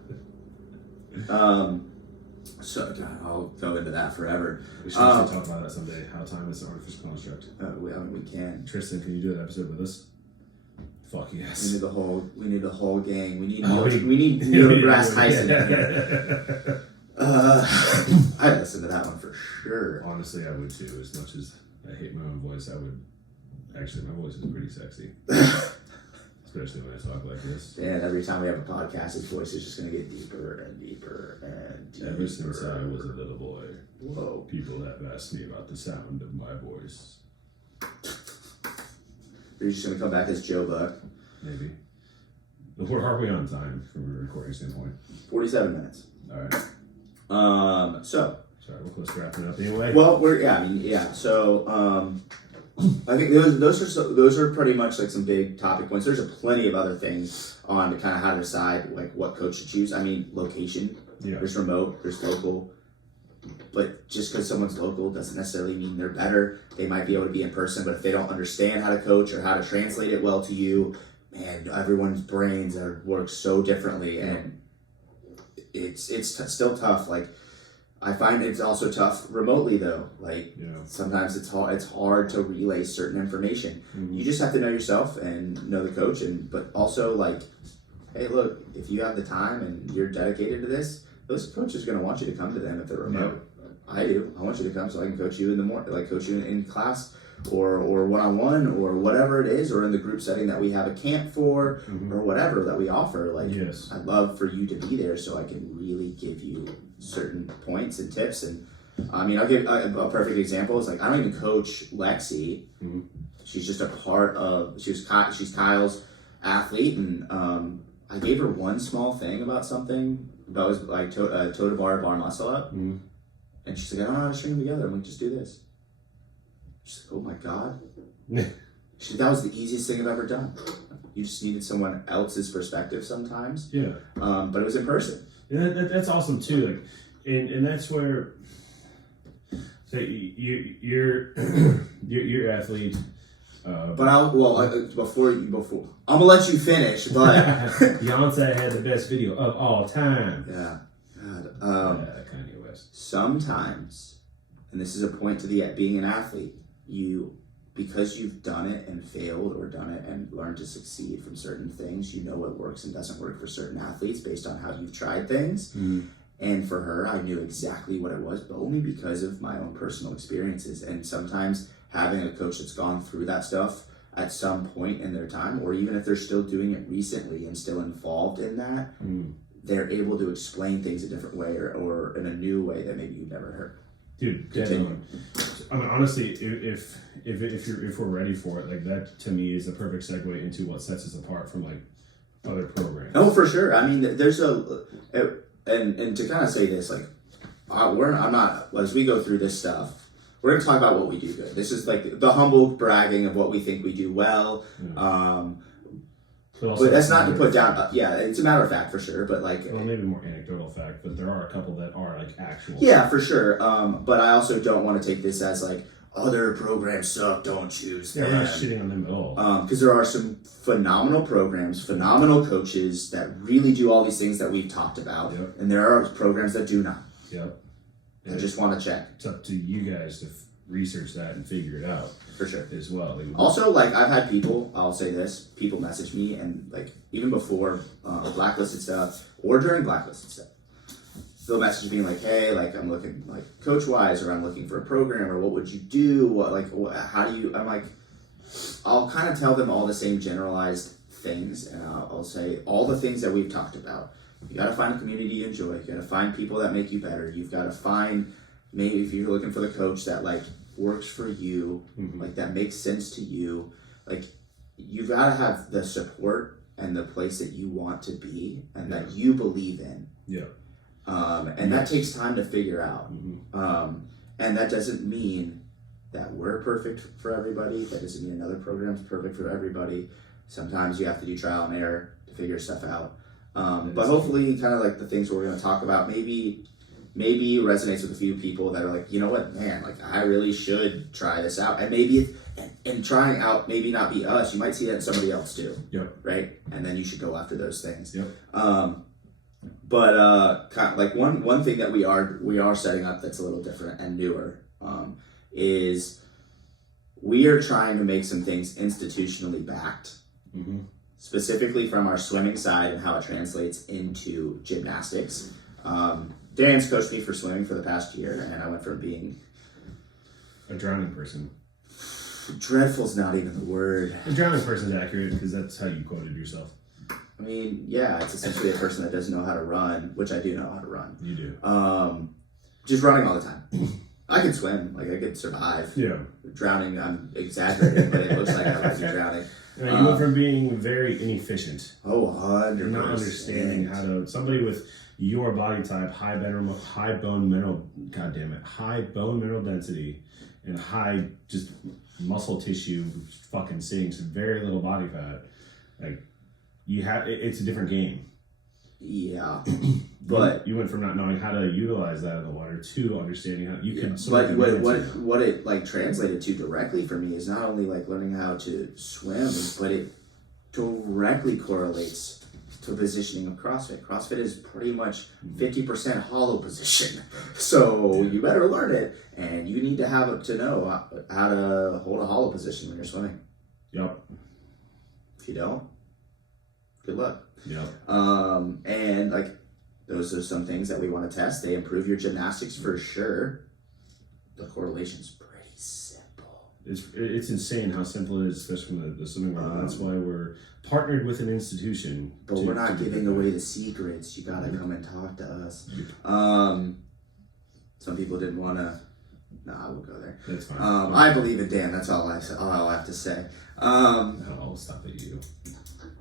So God, I'll go into that forever. We should talk about that someday. How time is an artificial construct. We can. Tristan, can you do that episode with us? Fuck yes. We need the whole gang. We need we need Neil deGrasse Tyson in here. I'd listen to that one for sure. Honestly, I would too. As much as I hate my own voice, I would. Actually, my voice is pretty sexy. Especially when I talk like this. And every time we have a podcast, his voice is just going to get deeper and deeper and deeper. Ever since I was a little boy, whoa, people have asked me about the sound of my voice. You're just going to come back as Joe Buck. Maybe. Where are we on time from a recording standpoint? 47 minutes. All right. So. Sorry, we're close to wrapping up anyway. Well, So, I think those are pretty much like some big topic points. There's plenty of other things on to kind of how to decide like what coach to choose. I mean, location. Yeah. There's remote. There's local. But just because someone's local doesn't necessarily mean they're better. They might be able to be in person, but if they don't understand how to coach or how to translate it well to you, man, everyone's brains work so differently, and it's still tough. Like I find it's also tough remotely though. Like sometimes it's hard to relay certain information. Mm-hmm. You just have to know yourself and know the coach, but also like, hey, look, if you have the time and you're dedicated to this, those coaches are going to want you to come to them if they're remote. Yeah. I do. I want you to come so I can coach you in the morning, like coach you in class or one-on-one or whatever it is, or in the group setting that we have a camp for, mm-hmm. or whatever that we offer. Like, yes. I'd love for you to be there so I can really give you certain points and tips. And I mean, I'll give a perfect example. Is like, I don't even coach Lexi. Mm-hmm. She's just a part of, she's Kyle's athlete. And I gave her one small thing about something that was like toe to bar muscle up. Mm-hmm. And she's like, I don't know how to string them together. I'm like, just do this. She's like, oh my God. That was the easiest thing I've ever done. You just needed someone else's perspective sometimes. Yeah. But it was in person. Yeah, that's awesome too. Like, and that's where, so you're athlete. But before I'm gonna let you finish. But Beyonce had the best video of all time. Yeah. God. Kanye West. Sometimes, and this is a point to being an athlete, because you've done it and failed or done it and learned to succeed from certain things, you know what works and doesn't work for certain athletes based on how you've tried things. Mm-hmm. And for her, I knew exactly what it was, but only because of my own personal experiences. And sometimes having a coach that's gone through that stuff at some point in their time, or even if they're still doing it recently and still involved in that, they're able to explain things a different way or in a new way that maybe you've never heard. Dude, I mean, honestly, if we're ready for it, like that to me is a perfect segue into what sets us apart from like other programs. Oh, for sure. I mean, there's and to kind of say this, like, I'm not, as we go through this stuff, we're going to talk about what we do good. This is like the humble bragging of what we think we do well. But that's not to put down, it's a matter of fact for sure, but like... Well, maybe more anecdotal fact, but there are a couple that are like actual... Yeah, for sure. But I also don't want to take this as like, other programs suck, don't choose them. Yeah, we're not shitting on them at all. Because there are some phenomenal programs, phenomenal coaches that really do all these things that we've talked about. Yep. And there are programs that do not. Yep. I just want to check. It's up to you guys to research that and figure it out. For sure. As well. Like, also, like, I've had people, I'll say this, people message me, and like, even before Blacklisted stuff, or during Blacklisted stuff, they'll message me like, hey, like, I'm looking, like, coach-wise, or I'm looking for a program, or what would you do? What, like, how do you, I'm like, I'll kind of tell them all the same generalized things, and I'll say all the things that we've talked about. You got to find a community you enjoy. You got to find people that make you better. You've got to find, maybe if you're looking for the coach that, like, works for you, like, that makes sense to you. Like, you've got to have the support and the place that you want to be and that you believe in. Yeah. And that takes time to figure out. And that doesn't mean that we're perfect for everybody. That doesn't mean another program's perfect for everybody. Sometimes you have to do trial and error to figure stuff out. But hopefully, kind of like the things we're going to talk about, maybe resonates with a few people that are like, you know what, man, like, I really should try this out. And maybe, and trying out maybe not be us. You might see that in somebody else too. Yep. Right? And then you should go after those things. Yep. But kind of like one thing that we are setting up that's a little different and newer is we are trying to make some things institutionally backed, specifically from our swimming side and how it translates into gymnastics. Dan's coached me for swimming for the past year, and I went from being a drowning person. Dreadful's not even the word. A drowning person's accurate because that's how you quoted yourself. I mean, yeah, it's essentially a person that doesn't know how to run, which I do know how to run. You do. Just running all the time. I could swim, like, I could survive. Yeah. Drowning, I'm exaggerating, but it looks like I might be drowning. You went from being very inefficient. Oh, 100%. Not understanding how to, somebody with your body type, high bone mineral density, and high just muscle tissue fucking sinks, very little body fat. Like, it's a different game. Yeah, but you went from not knowing how to utilize that in the water to understanding how you could. But what it like translated to directly for me is not only like learning how to swim, but it directly correlates to positioning of CrossFit. CrossFit is pretty much 50% hollow position, so you better learn it, and you need to know how to hold a hollow position when you're swimming. Yep. If you don't, good luck. Yep. And like, those are some things that we want to test. They improve your gymnastics for sure. The correlation's pretty simple. It's insane how simple it is, especially from the swimming world. That's why we're partnered with an institution. But we're not giving away the secrets. You gotta come and talk to us. Some people didn't want to. Nah, we'll go there. That's fine. I believe in Dan. That's all I have to say. I'll stop at you.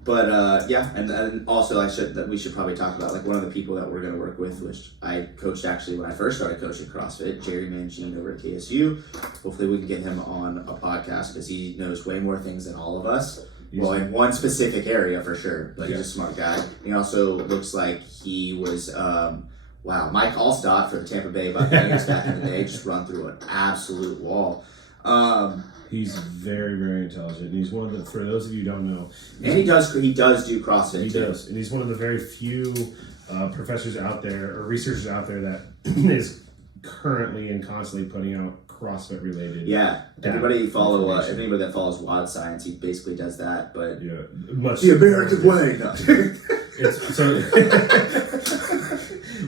But yeah, and also we should probably talk about like one of the people that we're going to work with, which I coached actually when I first started coaching CrossFit, Jerry Mangine over at KSU. Hopefully we can get him on a podcast because he knows way more things than all of us. Well, in one specific area for sure, but he's a smart guy. He also looks like he was, Mike Allstott for the Tampa Bay Buccaneers back in the day, just run through an absolute wall. He's very, very intelligent. And he's one of the, for those of you who don't know. And he does do CrossFit He too. does. And he's one of the very few professors out there, or researchers out there that is currently and constantly putting out CrossFit related. Yeah. Anybody that follows WOD Science, he basically does that, but the American way.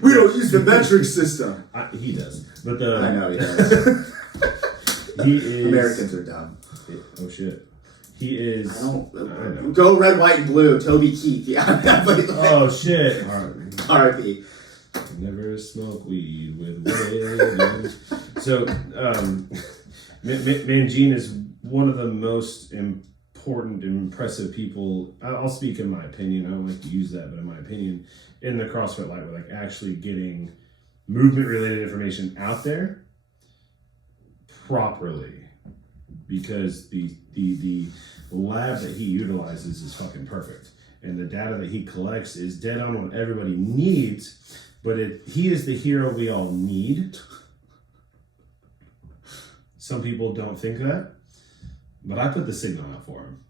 We don't use the metric system. He does. But I know he does. Americans are dumb. Oh shit. He is. I don't go red, white, and blue. Toby Keith. Yeah. Oh shit. R.I.P. Never smoke weed with Williams. So, Mangine is one of the most important important and impressive people. I'll speak in my opinion. I don't like to use that, but in my opinion, in the CrossFit light, we're like actually getting movement related information out there properly, because the lab that he utilizes is fucking perfect, and the data that he collects is dead on what everybody needs. But he is the hero we all need. Some people don't think that, but I put the signal out for him.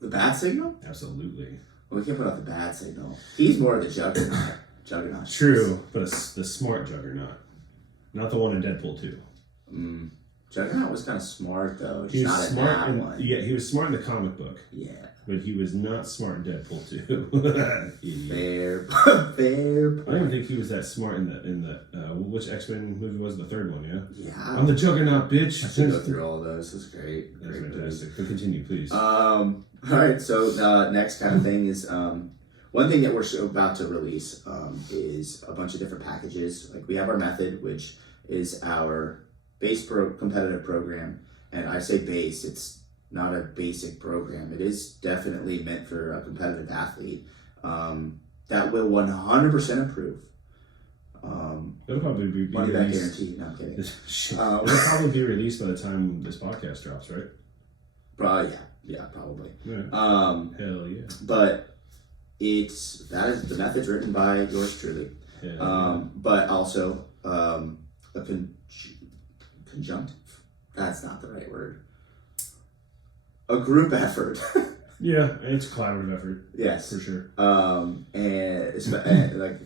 The bad signal? Absolutely. Well, we can't put out the bad signal. He's more of the juggernaut. Juggernaut. True, but the smart juggernaut, not the one in Deadpool 2. Juggernaut was kind of smart though. He was not smart in that one. Yeah, he was smart in the comic book. Yeah. But he was not smart in Deadpool 2. Fair I don't point. think he was that smart in the which X-Men movie was the third one, yeah? Yeah. I'm the Juggernaut, bitch. I should go through all of those. It's great. That's Great fantastic. But continue, please. All right, so the next kind of thing is one thing that we're about to release is a bunch of different packages. Like we have our method, which is our base competitive program, and I say base, it's not a basic program. It is definitely meant for a competitive athlete that will 100% improve. It'll probably be Money back released. guarantee. No, I'm kidding. It'll probably be released by the time this podcast drops, right? Yeah, probably. Yeah. Hell yeah. But the method's written by yours truly. But also a conjunct. That's not the right word. A group effort. Yeah, it's a collaborative effort. Yes, for sure. And like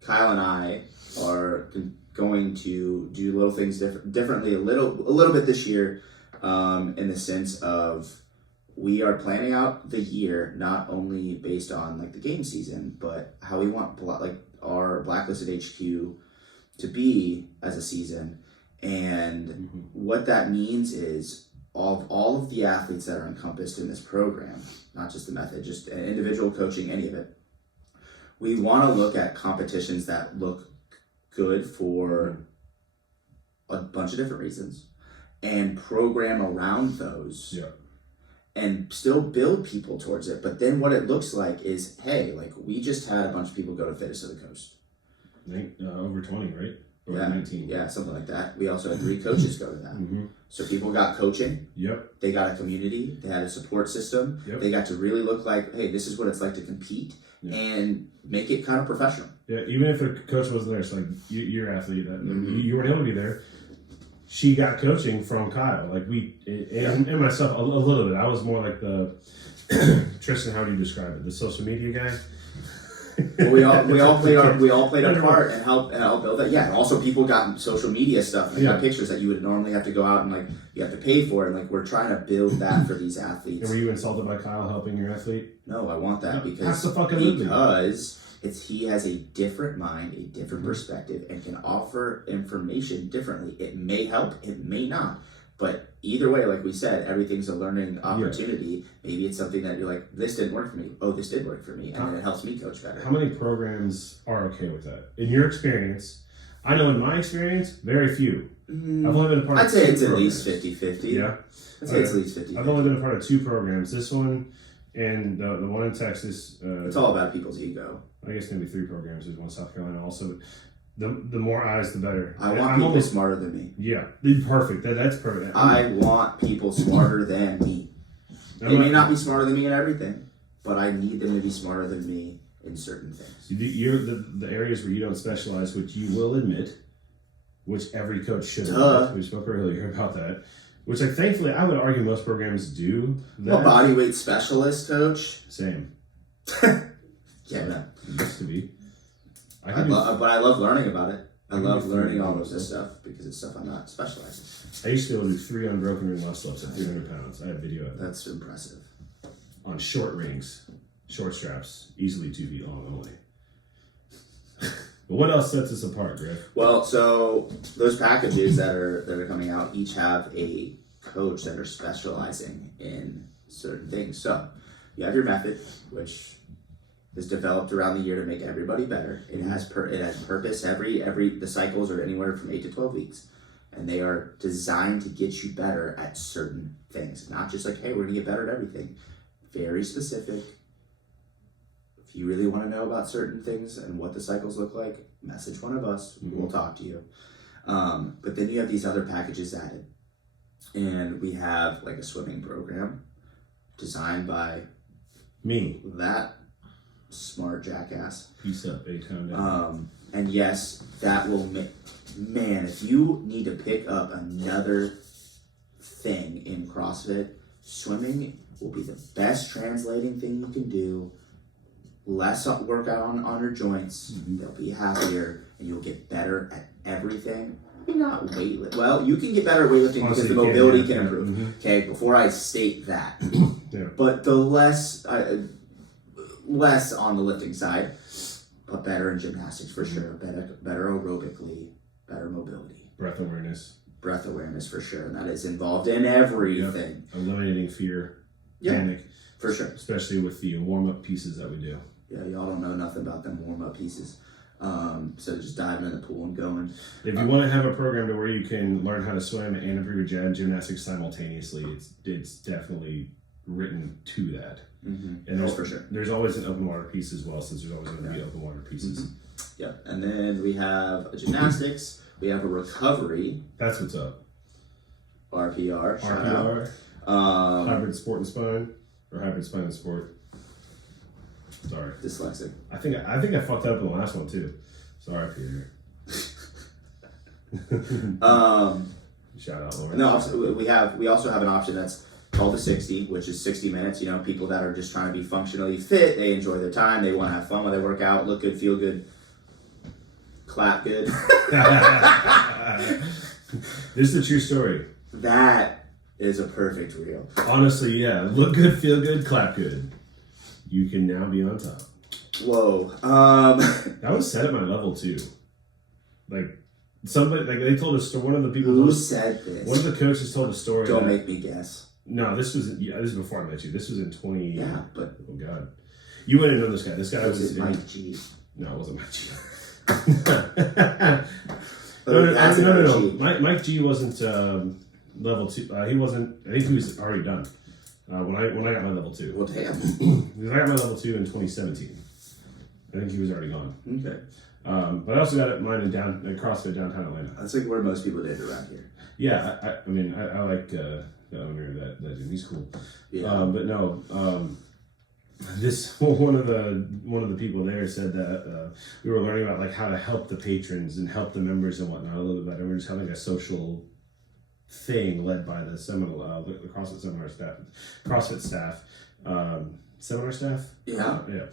Kyle and I are going to do little things differently a little bit this year, in the sense of we are planning out the year not only based on like the game season, but how we want like our Blacklisted HQ to be as a season. And what that means is all of the athletes that are encompassed in this program, not just the method, just individual coaching, any of it, we want to look at competitions that look good for a bunch of different reasons and program around those. Yeah. And still build people towards it. But then what it looks like is, hey, like we just had a bunch of people go to Fitness of the Coast. I think over 20, right? Or Yeah, 19. yeah, something like that. We also had 3 coaches go to that. So people got coaching. Yep. They got a community. They had a support system. Yep. They got to really look like, hey, this is what it's like to compete and make it kind of professional. Yeah, even if the coach wasn't there, it's like your athlete, that you weren't able to be there. She got coaching from Kyle. Like and myself a little bit. I was more like the Tristan. How do you describe it? The social media guy. Well, we all played our part and helped build that. Yeah, and also people got social media stuff and got pictures that you would normally have to go out and like you have to pay for, and like we're trying to build that for these athletes. And were you insulted by Kyle helping your athlete? No, I want that because he has a different mind, a different perspective, and can offer information differently. It may help, it may not. But either way, like we said, everything's a learning opportunity. Yeah. Maybe it's something that you're like, this didn't work for me. Oh, this did work for me. And then it helps me coach better. How many programs are okay with that? In your experience, I know in my experience, very few. I've only been a part of 2 programs. I'd say it's at least 50-50. Yeah? I'd say it's at least 50-50. I've only been a part of 2 programs. This one and the one in Texas. It's all about people's ego. I guess maybe 3 programs. There's one in South Carolina also. But the more eyes, the better. I want people smarter than me. Yeah, perfect. That's perfect. I want people smarter than me. They may not be smarter than me in everything, but I need them to be smarter than me in certain things. You're the areas where you don't specialize, which you will admit, which every coach should admit. We spoke earlier about that. Which, like, thankfully, I would argue most programs do that. I'm a bodyweight specialist, coach. Same. Yeah, no. It used to be. But I love learning about it. I love learning all of this stuff because it's stuff I'm not specialized in. I used to be able to do 3 unbroken ring muscle ups at 300 pounds. I have video of that. That's impressive. On short rings, short straps, easily 2 feet long only. But what else sets us apart, Griff? Well, so those packages that are coming out each have a coach that are specializing in certain things. So you have your method, which is developed around the year to make everybody better. It has purpose. The cycles are anywhere from 8 to 12 weeks, and they are designed to get you better at certain things. Not just like, hey, we're gonna get better at everything. Very specific. If you really want to know about certain things and what the cycles look like, message one of us. We'll talk to you. But then you have these other packages added. And we have like a swimming program designed by me, that smart jackass. Peace up, A-Town. And yes, that will man, if you need to pick up another thing in CrossFit, swimming will be the best translating thing you can do. Less workout on your joints. They'll be happier, and you'll get better at everything. Maybe not weightlifting. Well, you can get better at weightlifting because the mobility can improve. Okay, before I state that. But the less on the lifting side, but better in gymnastics for sure. Better aerobically, better mobility. Breath awareness For sure. And that is involved in everything. Eliminating fear, panic. For sure. Especially with the warm-up pieces that we do. Yeah, y'all don't know nothing about them warm-up pieces. So just diving in the pool and going. If you want to have a program to where you can learn how to swim and improve your gymnastics simultaneously, it's definitely written to that. And for sure. There's always an open water piece as well, since there's always going to be open water pieces. Yeah, and then we have a gymnastics. We have a recovery. That's what's up. RPR. RPR. Hybrid sport and spine, or hybrid spine and sport. Sorry. Dyslexic. I think I fucked up in the last one too. Sorry, Peter. Shout out, Lauren. No, we also have an option that's called the 60, which is 60 minutes. You know, people that are just trying to be functionally fit, they enjoy their time, they want to have fun when they work out, look good, feel good, clap good. This is a true story. That is a perfect reel. Honestly, yeah. Look good, feel good, clap good. You can now be on top. Whoa. That was said at my level too. Like somebody, like they told a story. One of the people. Who said this? One of the coaches told a story. Don't make me guess. No, this was before I met you. This was in 20. Yeah, but oh god, you wouldn't know this guy. This guy was Mike G. No, it wasn't Mike G. No. Mike G wasn't level 2. He wasn't. I think he was already done. When I got my level 2. Well, damn. Because I got my level 2 in 2017. I think he was already gone. Okay. But I also got mine in CrossFit downtown Atlanta. That's like where most people did around here. Yeah, I mean, I like the owner of that dude. He's cool. Yeah. But no, one of the people there said that we were learning about like how to help the patrons and help the members and whatnot a little bit better. We're just having a social thing led by the CrossFit staff, seminar staff. Yeah. Yeah.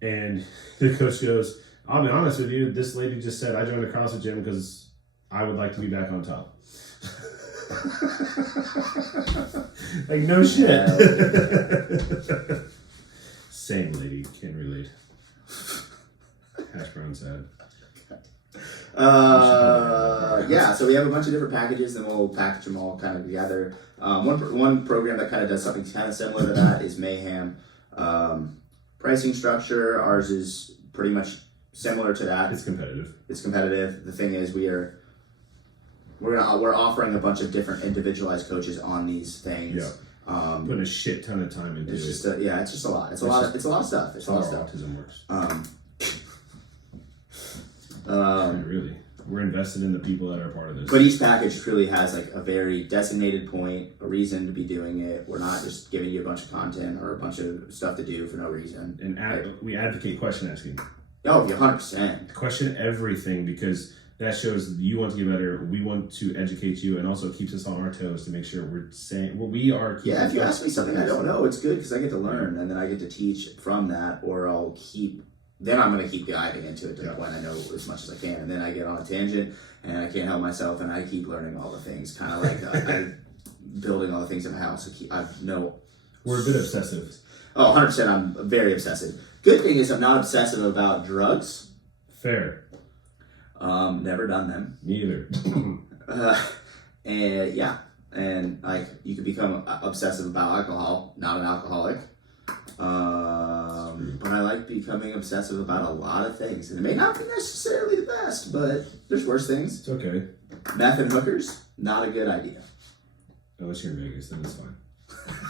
And the coach goes, I'll be honest with you, this lady just said I joined a CrossFit gym because I would like to be back on top. Like, no shit. Yeah. Same lady, can relate. Hash brown sad. Yeah, so we have a bunch of different packages, and we'll package them all kind of together. One program that kind of does something kind of similar to that is Mayhem. Pricing structure, ours is pretty much similar to that. It's competitive. The thing is, we're offering a bunch of different individualized coaches on these things. Yeah. Putting a shit ton of time into it. It's just a lot. It's a lot of stuff. It's a lot of stuff. Autism works. Really, we're invested in the people that are part of this. But each package really has like a very designated point, a reason to be doing it. We're not just giving you a bunch of content or a bunch of stuff to do for no reason. And we advocate question asking. Oh, 100%. Question everything, because that shows you want to get better. We want to educate you, and also keeps us on our toes to make sure we're saying what we are. Yeah, if you ask me something I don't know, it's good because I get to learn, and then I get to teach from that, or then I'm going to keep diving into it to the point I know as much as I can, and then I get on a tangent, and I can't help myself, and I keep learning all the things, kind of like I'm building all the things in my house. We're a bit obsessive. Oh, 100%. I'm very obsessive. Good thing is I'm not obsessive about drugs. Fair. Never done them. Me either. And like you could become obsessive about alcohol. Not an alcoholic. But I like becoming obsessive about a lot of things, and it may not be necessarily the best, but there's worse things. It's okay. Meth and hookers, not a good idea. Unless you're in Vegas, then it's fine.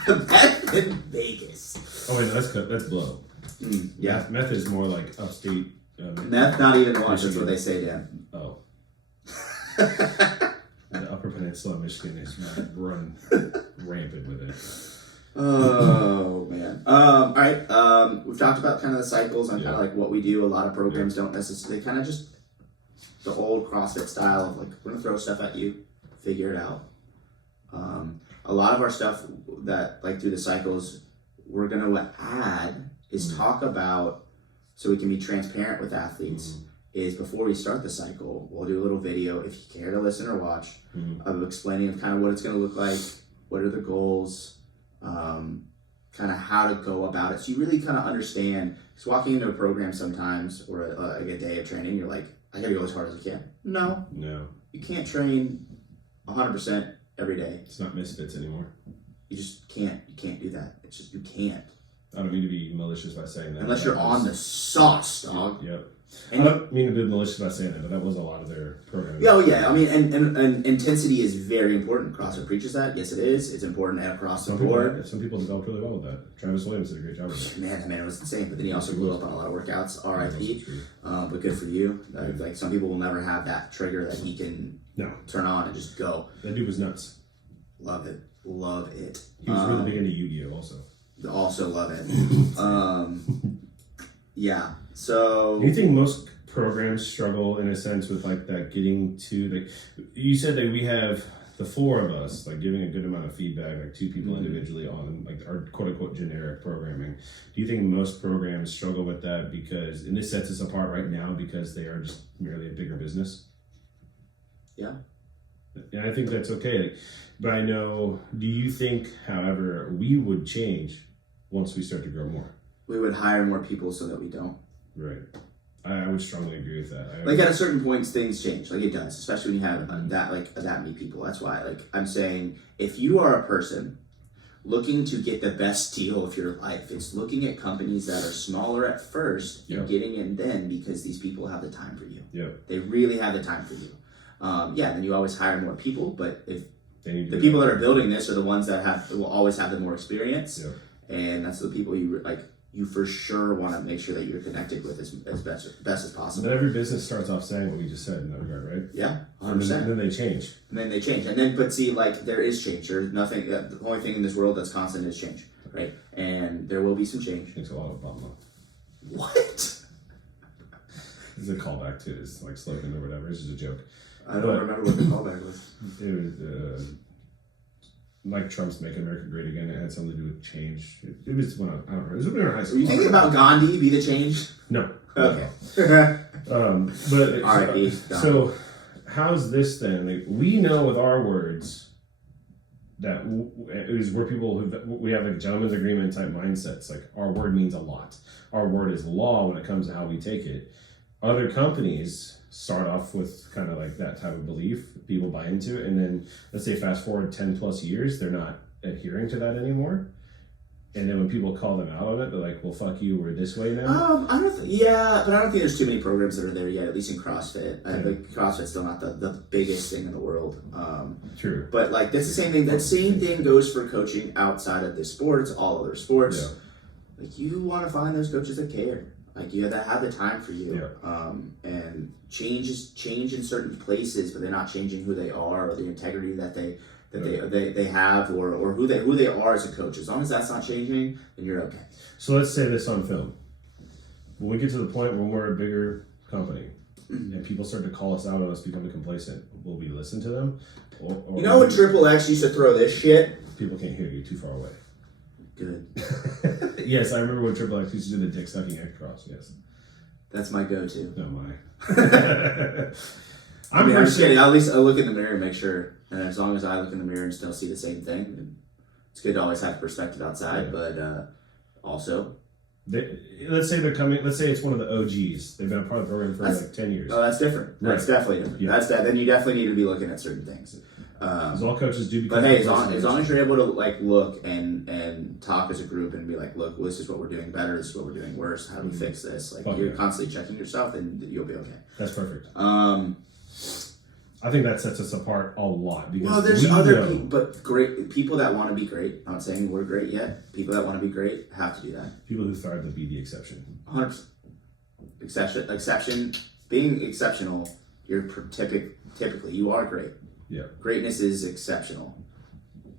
Meth in Vegas. Oh wait, no, that's blow. Yeah. Meth is more like upstate. Meth, not even lunch. That's what they say, Dan. Oh. The Upper Peninsula of Michigan is run rampant with it. Oh man. All right. We've talked about kind of the cycles and kind of like what we do. A lot of programs don't necessarily kind of just the old CrossFit style of like we're gonna throw stuff at you, figure it out. A lot of our stuff that like through the cycles we're gonna add is talk about so we can be transparent with athletes. Is before we start the cycle, we'll do a little video if you care to listen or watch of explaining of kind of what it's going to look like, what are the goals, kind of how to go about it. So you really kind of understand. Because walking into a program sometimes or like a day of training, you're like, I got to go as hard as I can. No, you can't train 100% every day. It's not misfits anymore. You just can't. You can't do that. It's just you can't. I don't mean to be malicious by saying that. Unless you're on the sauce, dog. Yep. I don't mean to be malicious by saying that, but that was a lot of their programming. Oh yeah, I mean, and intensity is very important. CrossFit preaches that. Yes, it is. It's important across the board. Some people developed really well with that. Travis Williams did a great job with it. Man, that man was insane. But then he also blew up on a lot of workouts. R.I.P. But good for you. Like some people will never have that trigger that he can turn on and just go. That dude was nuts. Love it. Love it. He was really big into Yu-Gi-Oh! Also love it. Yeah. So do you think most programs struggle in a sense with like that getting to like you said that we have the four of us like giving a good amount of feedback, like two people individually on like our quote unquote generic programming. Do you think most programs struggle with that because and this sets us apart right now because they are just merely a bigger business? Yeah. And I think that's okay. But I know, do you think, however, we would change once we start to grow more? We would hire more people so that we don't. Right. I would strongly agree with that. Like at a certain point, things change. Like it does, especially when you have that many people. That's why, like I'm saying, if you are a person looking to get the best deal of your life, it's looking at companies that are smaller at first and getting in then because these people have the time for you. Yeah. They really have the time for you. Then you always hire more people, but if the that. people that are building this are the ones that will always have the more experience, and that's the people you for sure want to make sure that you're connected with as best as possible. But every business starts off saying what we just said in that regard, right? Yeah, 100%. And then they change. But see, like there is change. There's nothing. The only thing in this world that's constant is change, right? And there will be some change. Thanks a lot, Obama. What? This is a callback to his like slogan or whatever. This is a joke. I don't remember what the callback was. It was like Trump's "Make America Great Again." It had something to do with change. It was when I don't remember. It was when we were in high school. Were you thinking about Gandhi? Be the change? No. Okay. But all right. So, how's this then? Like we know with our words that it is where people we have like gentleman's agreement type mindsets. Like our word means a lot. Our word is law when it comes to how we take it. Other companies start off with kind of like that type of belief, people buy into it, and then let's say fast forward 10 plus years, they're not adhering to that anymore. And then when people call them out on it, they're like, well, fuck you, we're this way now. I don't think there's too many programs that are there yet, at least in CrossFit. I think CrossFit's still not the biggest thing in the world. True. But like that's the same thing. That same thing goes for coaching outside of this sports, all other sports. Yeah. Like you want to find those coaches that care. Like you that have the time for you. Yeah. And change in certain places, but they're not changing who they are or the integrity that they have or who they are as a coach. As long as that's not changing, then you're okay. So let's say this on film. When we get to the point when we're a bigger company and people start to call us out on us becoming complacent, will we listen to them? Or you know when Triple X used to throw this shit? People can't hear you too far away. Good. Yes, I remember when Triple X used to do the dick sucking X cross. Yes. That's my go-to. No, my. I'm just kidding. At least I look in the mirror and make sure. And as long as I look in the mirror and still see the same thing, it's good to always have perspective outside. Yeah. But also, let's say they're coming. Let's say it's one of the OGs. They've been a part of the program for like 10 years. Oh, that's different. Right. That's definitely different. Yeah. Then you definitely need to be looking at certain things. Because all coaches do. But hey, as long as you're able to like look and talk as a group and be like, look, this is what we're doing better. This is what we're doing worse. How do we fix this? Like you're constantly checking yourself, and you'll be okay. That's perfect. I think that sets us apart a lot. Because well, there's other people, but great people that want to be great. I'm not saying we're great yet. People that want to be great have to do that. People who thrive to be the exception. 100%. Exception. Being exceptional, you're typically you are great. Yeah. Greatness is exceptional.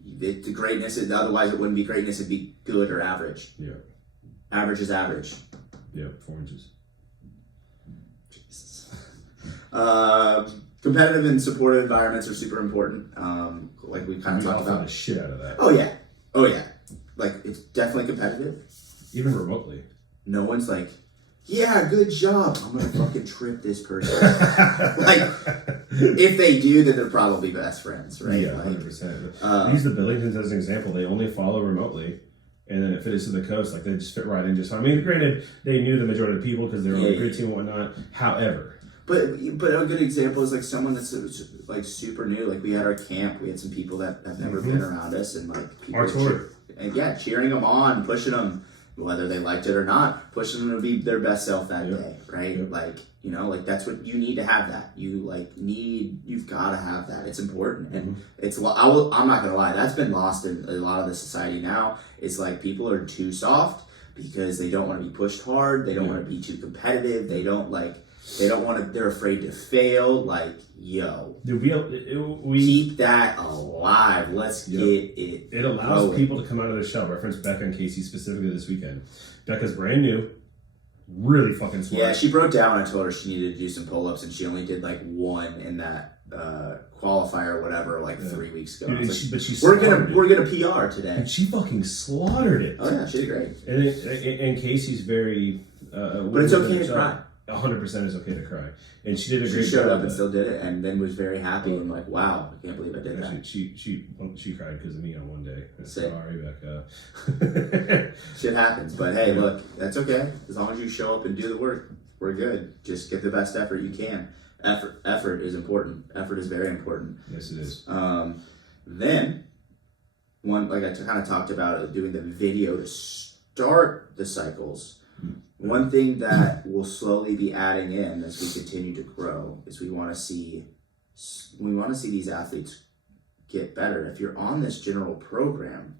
The greatness is, otherwise it wouldn't be greatness. It'd be good or average. Yeah. Average is average. Yeah. 4 inches. Jesus. Competitive and supportive environments are super important. Like we kind of talked about the shit out of that. Oh yeah. Like it's definitely competitive. Even remotely. No one's like, yeah, good job. I'm gonna fucking trip this person. Like, if they do, then they're probably best friends, right? Yeah, like, 100%. Use the Billingtons as an example. They only follow remotely, and then it fits to the coast. Like they just fit right in. Just fine. I mean, granted, they knew the majority of the people because they were on the grid team and whatnot. However, but a good example is like someone that's like super new. Like we had our camp. We had some people that have never been around us, and like people cheering them on, pushing them. Whether they liked it or not, pushing them to be their best self that day, right? Yep. Like, you know, like that's what you need to have that. You've got to have that. It's important. And it's, I'm not going to lie, that's been lost in a lot of the society now. It's like people are too soft because they don't want to be pushed hard. They don't want to be too competitive. They don't want to, they're afraid to fail. Like, yo, we keep that alive. Let's get it. It allows going. people to come out of their shell. Reference Becca and Casey specifically this weekend. Becca's brand new, really fucking smart. Yeah, she broke down. I told her she needed to do some pull-ups, and she only did like one in that qualifier or whatever, like 3 weeks ago. Dude, we're gonna PR today. And she fucking slaughtered it. Oh yeah, she did great. And Casey's very. But it's okay to cry. 100% is okay to cry, and she did a great job. She showed up and still did it, and then was very happy and like, "Wow, I can't believe I did that." She cried because of me on one day. Sorry, Becca. Shit happens, but hey, look, that's okay. As long as you show up and do the work, we're good. Just get the best effort you can. Effort is important. Effort is very important. Yes, it is. Then, one like I kind of talked about doing the video to start the cycles. One thing that we'll slowly be adding in as we continue to grow is we want to see these athletes get better. If you're on this general program,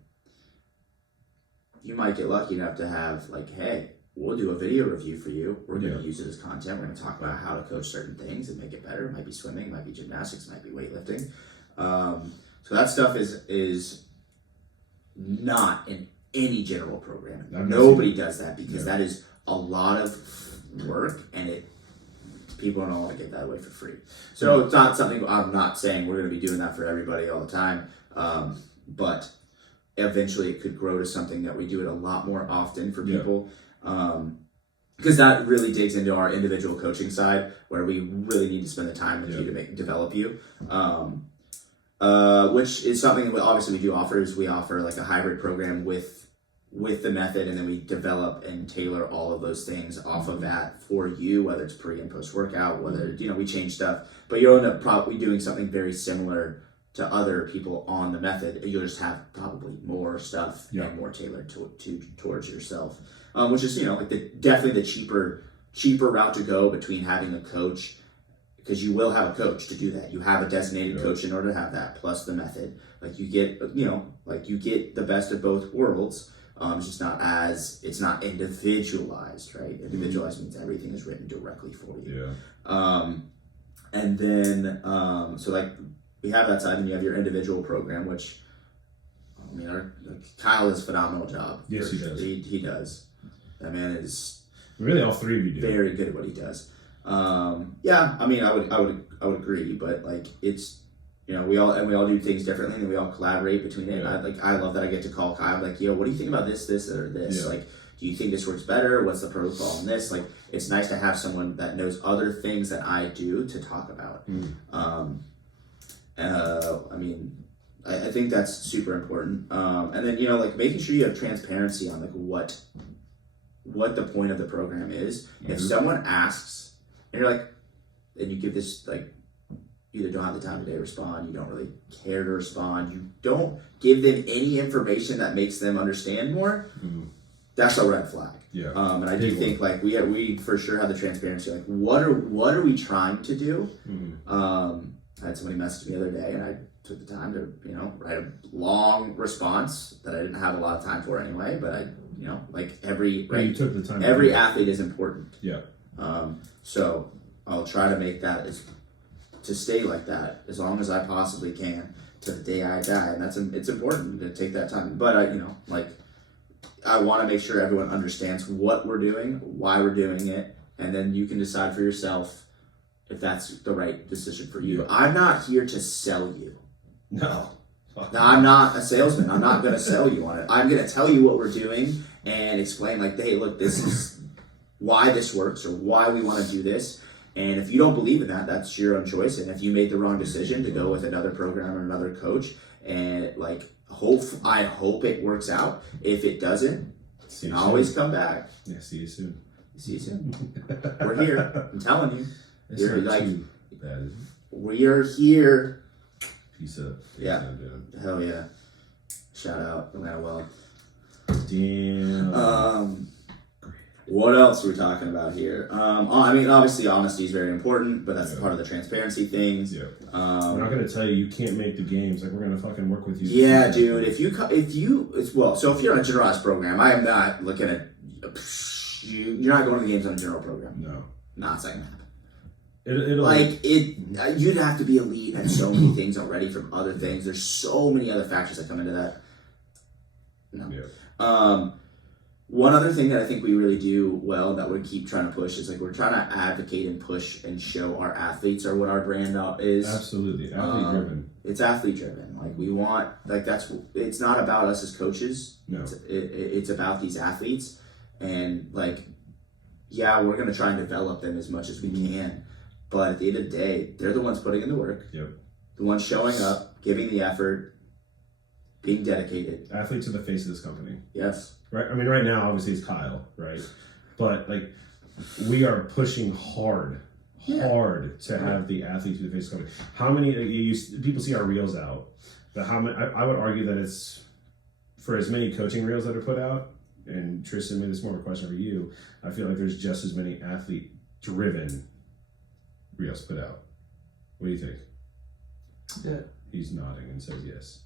you might get lucky enough to have like, hey, we'll do a video review for you. We're going to use it as content. We're going to talk about how to coach certain things and make it better. It might be swimming, it might be gymnastics, it might be weightlifting. So that stuff is not in any general program. Nobody does that because that is a lot of work, and people don't want to get that away for free. So it's not something, I'm not saying we're going to be doing that for everybody all the time, but eventually it could grow to something that we do it a lot more often for people, because that really digs into our individual coaching side, where we really need to spend the time with you to develop you. Which is something that obviously we do offer. Is we offer like a hybrid program with the method, and then we develop and tailor all of those things off of that for you, whether it's pre and post workout, whether we change stuff, but you'll end up probably doing something very similar to other people on the method. You'll just have probably more stuff and more tailored towards yourself, which is like definitely the cheaper route to go between having a coach, because you will have a coach to do that. You have a designated coach in order to have that, plus the method. Like you get you get the best of both worlds. It's not individualized, right? Individualized means everything is written directly for you. And then, so like we have that side, and you have your individual program, which, I mean, Kyle does a phenomenal job. Yes, he does. He does. That man is really all three of you do very good at what he does. Yeah, I mean, I would agree, but like it's. We all do things differently, and we all collaborate between it. And I love that I get to call Kyle, like, yo, what do you think about this, or this? Yeah. Like, do you think this works better? What's the protocol on this? Like, it's nice to have someone that knows other things that I do to talk about. I mean, I think that's super important. And then, like making sure you have transparency on like what the point of the program is. If someone asks, and you're like, and you give this like, you either don't have the time today to respond, you don't really care to respond, you don't give them any information that makes them understand more, that's a red flag. Yeah. And I do think like we for sure have the transparency. Like what are we trying to do? I had somebody message me the other day, and I took the time to write a long response that I didn't have a lot of time for anyway. But I like you took the time. Every athlete is important. Yeah. So I'll try to make that to stay like that as long as I possibly can to the day I die, and it's important to take that time. But I want to make sure everyone understands what we're doing, why we're doing it, and then you can decide for yourself if that's the right decision for you. I'm not here to sell you. No. I'm not a salesman. I'm not going to sell you on it. I'm going to tell you what we're doing and explain like, hey, look, this is why this works or why we want to do this. And if you don't believe in that, that's your own choice. And if you made the wrong decision to go with another program or another coach, and I hope it works out. If it doesn't, you can always come back. Yeah, see you soon. See you soon. We're here. I'm telling you. It's You're not like, too bad, is it? we are here. Peace up. Yeah. Hell yeah. Shout out Atlanta Well. Damn. What else are we talking about here? I mean, obviously, honesty is very important, but that's part of the transparency things. Yeah. We're not going to tell you can't make the games. Like, we're going to fucking work with you. Yeah, dude. If you're on a generalized program, I am not looking at you're not going to the games on a general program. No. Not saying that. It'll You'd have to be elite at so many things already from other things. There's so many other factors that come into that. No. Yeah. One other thing that I think we really do well that we keep trying to push is like we're trying to advocate and push and show our athletes are what our brand is. Absolutely. Athlete driven. It's athlete driven. Like we want, like it's not about us as coaches. No. It's about these athletes, and like, yeah, we're going to try and develop them as much as we can. But at the end of the day, they're the ones putting in the work. Yep. The ones showing up, giving the effort, being dedicated. Athletes are the face of this company. Yes. Right. I mean, right now, obviously, it's Kyle, right? But like, we are pushing hard to have the athletes be the face of the company. How many people see our reels out? But how many? I would argue that it's for as many coaching reels that are put out. And Tristan, maybe it's more of a question for you. I feel like there's just as many athlete-driven reels put out. What do you think? Yeah. He's nodding and says yes.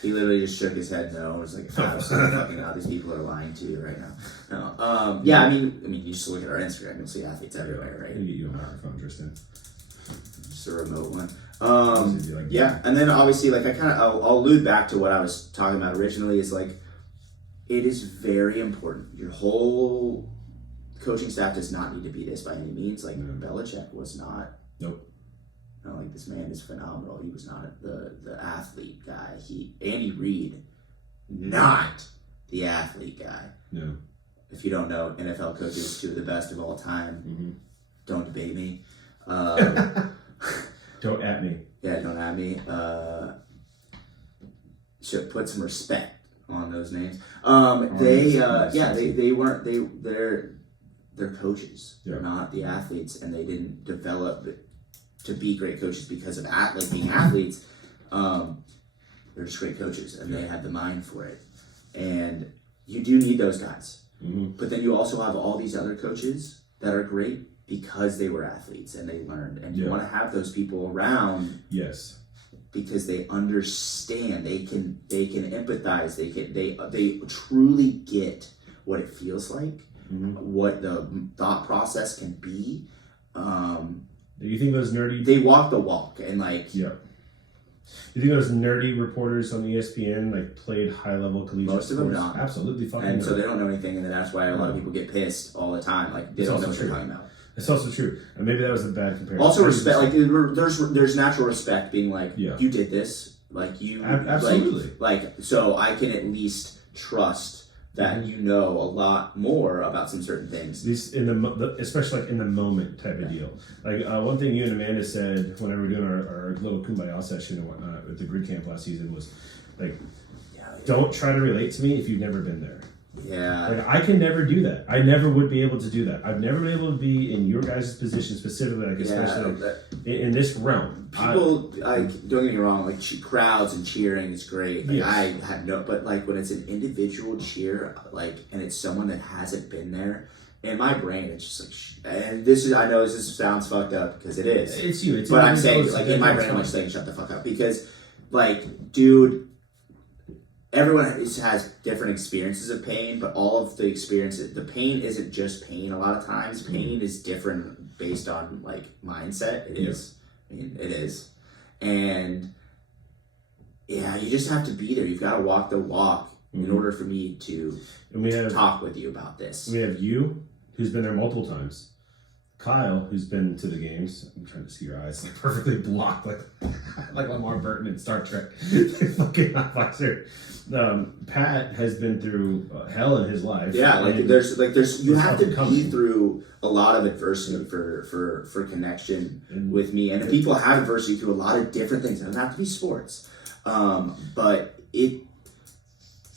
He literally just shook his head no. It was like, absolutely fucking not. These people are lying to you right now. No. Yeah, I mean, you just look at our Instagram, you'll see athletes everywhere, right? Let me get you a microphone, Tristan. Just a remote one. Yeah, and then obviously, like, I'll allude back to what I was talking about originally is like, it is very important. Your whole coaching staff does not need to be this by any means. Like, Belichick was not. Nope. Like, this man is phenomenal. He was not the athlete guy. Andy Reid, not the athlete guy. No. If you don't know, NFL coaches, two of the best of all time. Mm-hmm. Don't debate me. Don't at me. Yeah, don't at me. Should put some respect on those names. They're coaches. Yeah. They're not the athletes, and they didn't develop to be great coaches because of being athletes. They're just great coaches, and they have the mind for it. And you do need those guys. Mm-hmm. But then you also have all these other coaches that are great because they were athletes and they learned. And you want to have those people around. Yes. Because they understand, they can empathize, they truly get what it feels like, what the thought process can be. Do you think those nerdy? They walk the walk, and like. Yeah. You think those nerdy reporters on ESPN like played high level collegiate? Most of them don't. Absolutely fucking. And so they don't know anything, and then that's why a lot of people get pissed all the time. Like they don't know what they're talking about. It's also true, and maybe that was a bad comparison. Also, respect. Like there's natural respect being like, you did this, like you absolutely like so I can at least trust that you know a lot more about some certain things. These especially like in the moment type of deal. Like one thing you and Amanda said whenever we were doing our little kumbaya session and whatnot at the Greek camp last season was like, don't try to relate to me if you've never been there. Yeah. Like, I can never do that. I never would be able to do that. I've never been able to be in your guys' position specifically, like especially in this realm. People, don't get me wrong, like crowds and cheering is great. Like, yes. I have no, but like when it's an individual cheer, like, and it's someone that hasn't been there, in my brain, it's just like, and this is, I know this sounds fucked up because it is. It's you. But I'm saying, like, in my brain, I'm like saying, shut the fuck up. Because, like, dude, everyone has different experiences of pain, but all of the experiences, the pain isn't just pain a lot of times. Pain is different based on, like, mindset. It is. I mean, it is. And, yeah, you just have to be there. You've got to walk the walk in order for me to talk with you about this. We have you, who's been there multiple times. Kyle, who's been to the games. I'm trying to see your eyes, like perfectly blocked, like Lamar Burton in Star Trek. Fucking officer. Pat has been through hell in his life. Yeah, there's you have to be through a lot of adversity for connection with me. And people have adversity through a lot of different things. It doesn't have to be sports, but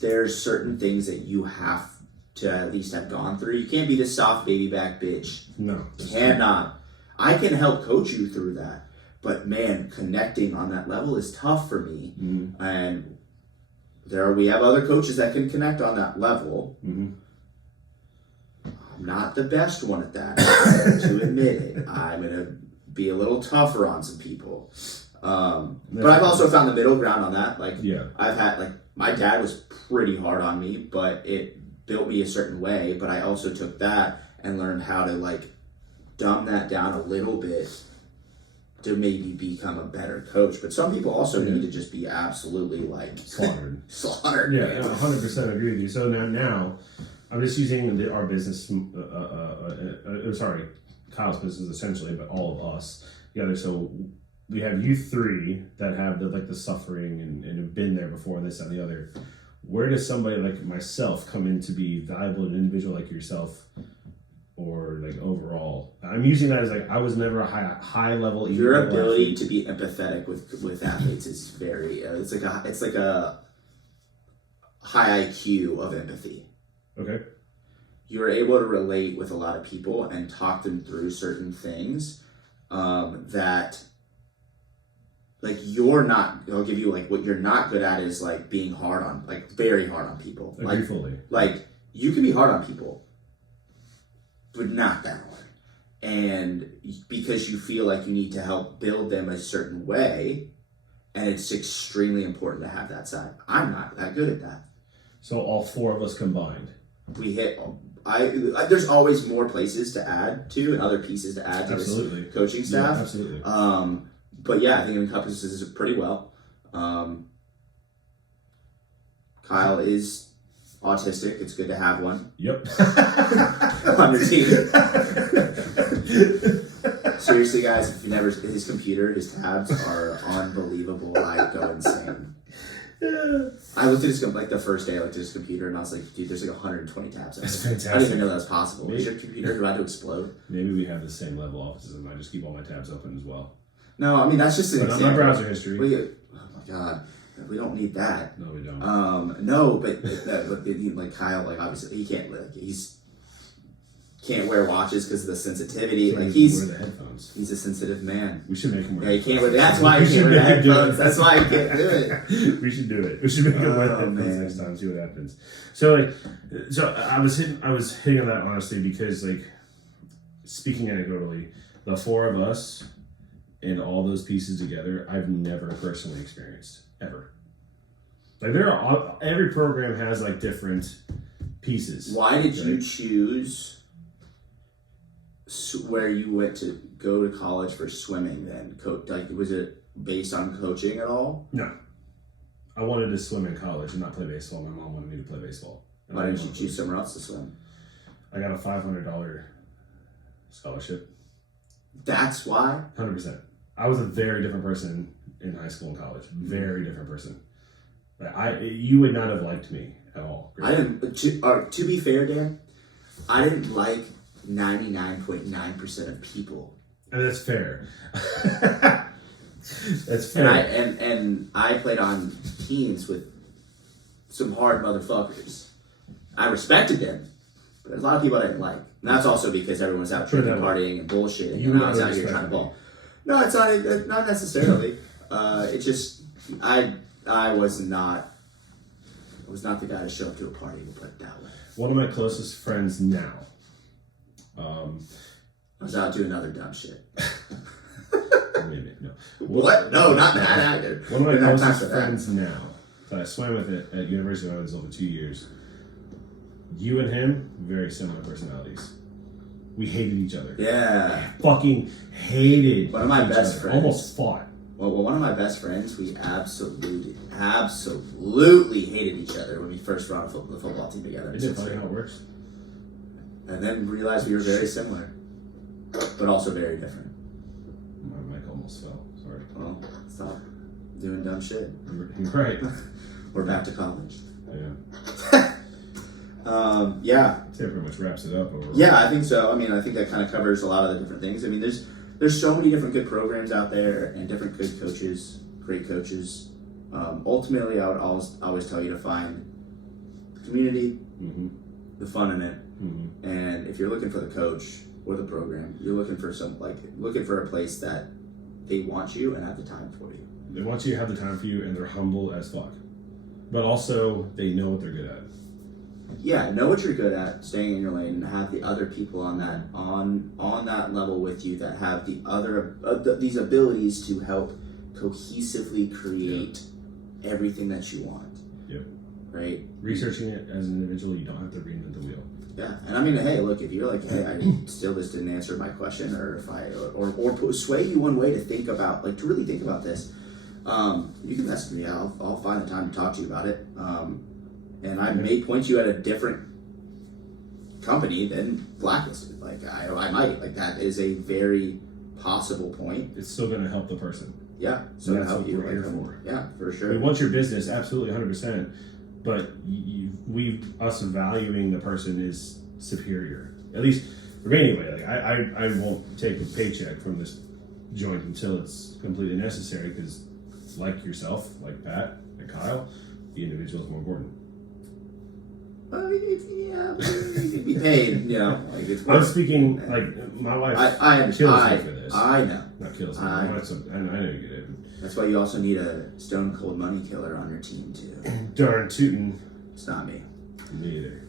there's certain things that you have to at least have gone through. You can't be this soft baby back bitch. No. Cannot. I can help coach you through that. But man, connecting on that level is tough for me. Mm-hmm. And we have other coaches that can connect on that level. Mm-hmm. I'm not the best one at that. To admit it. I'm going to be a little tougher on some people. But I've also found the middle ground on that. Like, I've had, like, my dad was pretty hard on me, but it built me a certain way. But I also took that and learned how to, like, dumb that down a little bit to maybe become a better coach. But some people also need to just be absolutely, like, slaughtered. Yeah, 100% agree with you. So now I'm just using our business, Kyle's business essentially, but all of us together. So we have you three that have the suffering and have been there before, this and the other. Where does somebody like myself come in to be valuable to an individual like yourself, or like overall? I'm using that as like I was never a high level. Your ability to be empathetic with athletes is very. It's like a high IQ of empathy. Okay. You're able to relate with a lot of people and talk them through certain things that. Like I'll give you like what you're not good at is like being hard on, like very hard on people. Like fully. Like you can be hard on people, but not that hard. And because you feel like you need to help build them a certain way, and it's extremely important to have that side. I'm not that good at that. So all four of us combined. We hit. There's always more places to add to and other pieces to add to this coaching staff. Yeah, absolutely. But yeah, I think it encompasses it pretty well. Kyle is autistic. It's good to have one. Yep. On your team. Seriously, guys, if you never, his computer, his tabs are unbelievable. I go insane. I looked at his the first day I looked at his computer and I was like, dude, there's like 120 tabs. That's fantastic. I didn't even know that was possible. Is your computer about to explode? Maybe we have the same level offices and I just keep all my tabs open as well. No, I mean that's just an example. My browser history. Oh my god, we don't need that. No, we don't. No, but like Kyle, like obviously he can't can't wear watches because of the sensitivity. Like wear the headphones. He's a sensitive man. We should make him wear. Yeah, he can't wear. That's why he can't wear the headphones. That's why he can't do it. We should do it. We should make him wear the headphones next time. See what happens. So I was hitting on that honestly because like speaking anecdotally, the four of us. And all those pieces together, I've never personally experienced ever. Like every program has like different pieces. Why did you choose where you went to go to college for swimming? Then, like, was it based on coaching at all? No, I wanted to swim in college and not play baseball. My mom wanted me to play baseball. Why didn't you choose somewhere else to swim? I got a $500 scholarship. That's why? 100%. I was a very different person in high school and college. Very different person. You would not have liked me at all. Really. I didn't. To be fair, Dan, I didn't like 99.9% of people. And that's fair. That's fair. And I played on teams with some hard motherfuckers. I respected them, but there's a lot of people I didn't like. And that's also because everyone's out drinking, partying, and bullshitting, and I was out here trying to ball. No, it's not necessarily. It's just I was not the guy to show up to a party, to put it that way. One of my closest friends now. I was out doing other dumb shit. Maybe, no. What? No, not that either. One of my closest friends now that I swam with at University of Evansville for 2 years. You and him, very similar personalities. We hated each other. Yeah. Fucking hated. One of my best friends. Almost fought. Well, one of my best friends, we absolutely hated each other when we first brought the football team together. Isn't it funny how it works? And then realized we were very similar, but also very different. My mic almost fell. Sorry. Well, stop doing dumb shit. You're right. We're back to college. Yeah. Yeah. That pretty much wraps it up. Yeah, I think so. I mean, I think that kind of covers a lot of the different things. I mean, there's so many different good programs out there and different good coaches, great coaches. Ultimately, I would always tell you to find the community, the fun in it, and if you're looking for the coach or the program, you're looking for looking for a place that they want you and have the time for you. They want you to have the time for you, and they're humble as fuck, but also they know what they're good at. Yeah, know what you're good at, staying in your lane, and have the other people on that level with you that have the other these abilities to help cohesively create everything that you want. Yep. Right. Researching it as an individual, you don't have to reinvent the wheel. Yeah, and I mean, hey, look, if you're like, hey, I still just didn't answer my question, or if or sway you one way to think about, to really think about this, you can message me. I'll find the time to talk to you about it. And I may point you at a different company than Blacklisted. I might. That is a very possible point. It's still going to help the person. Yeah, it's going to help you. We're here for. Yeah, for sure. We want your business, absolutely, 100%. But us valuing the person is superior. At least for me, anyway. I won't take a paycheck from this joint until it's completely necessary. Because, like yourself, like Pat, like Kyle, the individual is more important. Yeah, you could be paid, it's I'm speaking, my wife I kills me for this. I know. Not kills me. I know you get it. That's why you also need a stone cold money killer on your team, too. Darn tootin'. It's not me. Neither.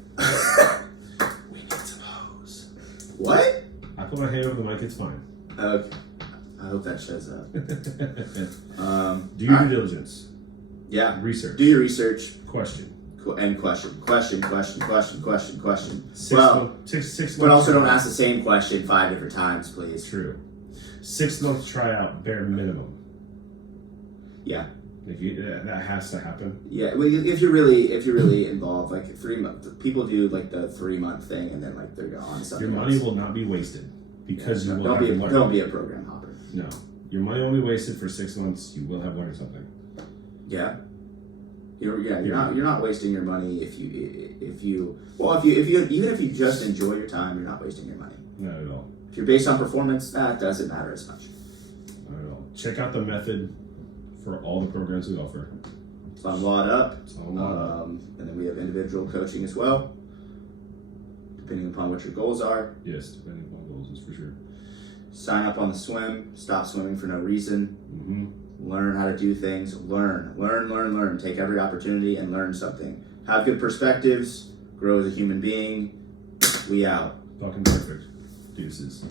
We need some hose. What? I put my hand over the mic, it's fine. Okay. I hope that shows up. Do your due diligence. Yeah. Research. Do your research. Question. And question. 6 months. But also don't ask the same question 5 different times, please. True. 6 months tryout, bare minimum. Yeah. That has to happen. Yeah. Well, if you're really involved, 3 months, people do the 3-month thing, and then they're on something. Your money will not be wasted because you will don't have learned. Don't be a program hopper. No, your money will be wasted for 6 months. You will have learned something. Yeah. You're not wasting your money if you even if you just enjoy your time, you're not wasting your money. Not at all. If you're based on performance, that doesn't matter as much. Not at all. Check out the method for all the programs we offer. It's on Wad Up. It's on Wad Up. And then we have individual coaching as well, depending upon what your goals are. Yes, depending upon goals, is for sure. Sign up on the swim. Stop swimming for no reason. Mm-hmm. Learn how to do things. Learn. Take every opportunity and learn something. Have good perspectives. Grow as a human being. We out. Fucking perfect. Deuces.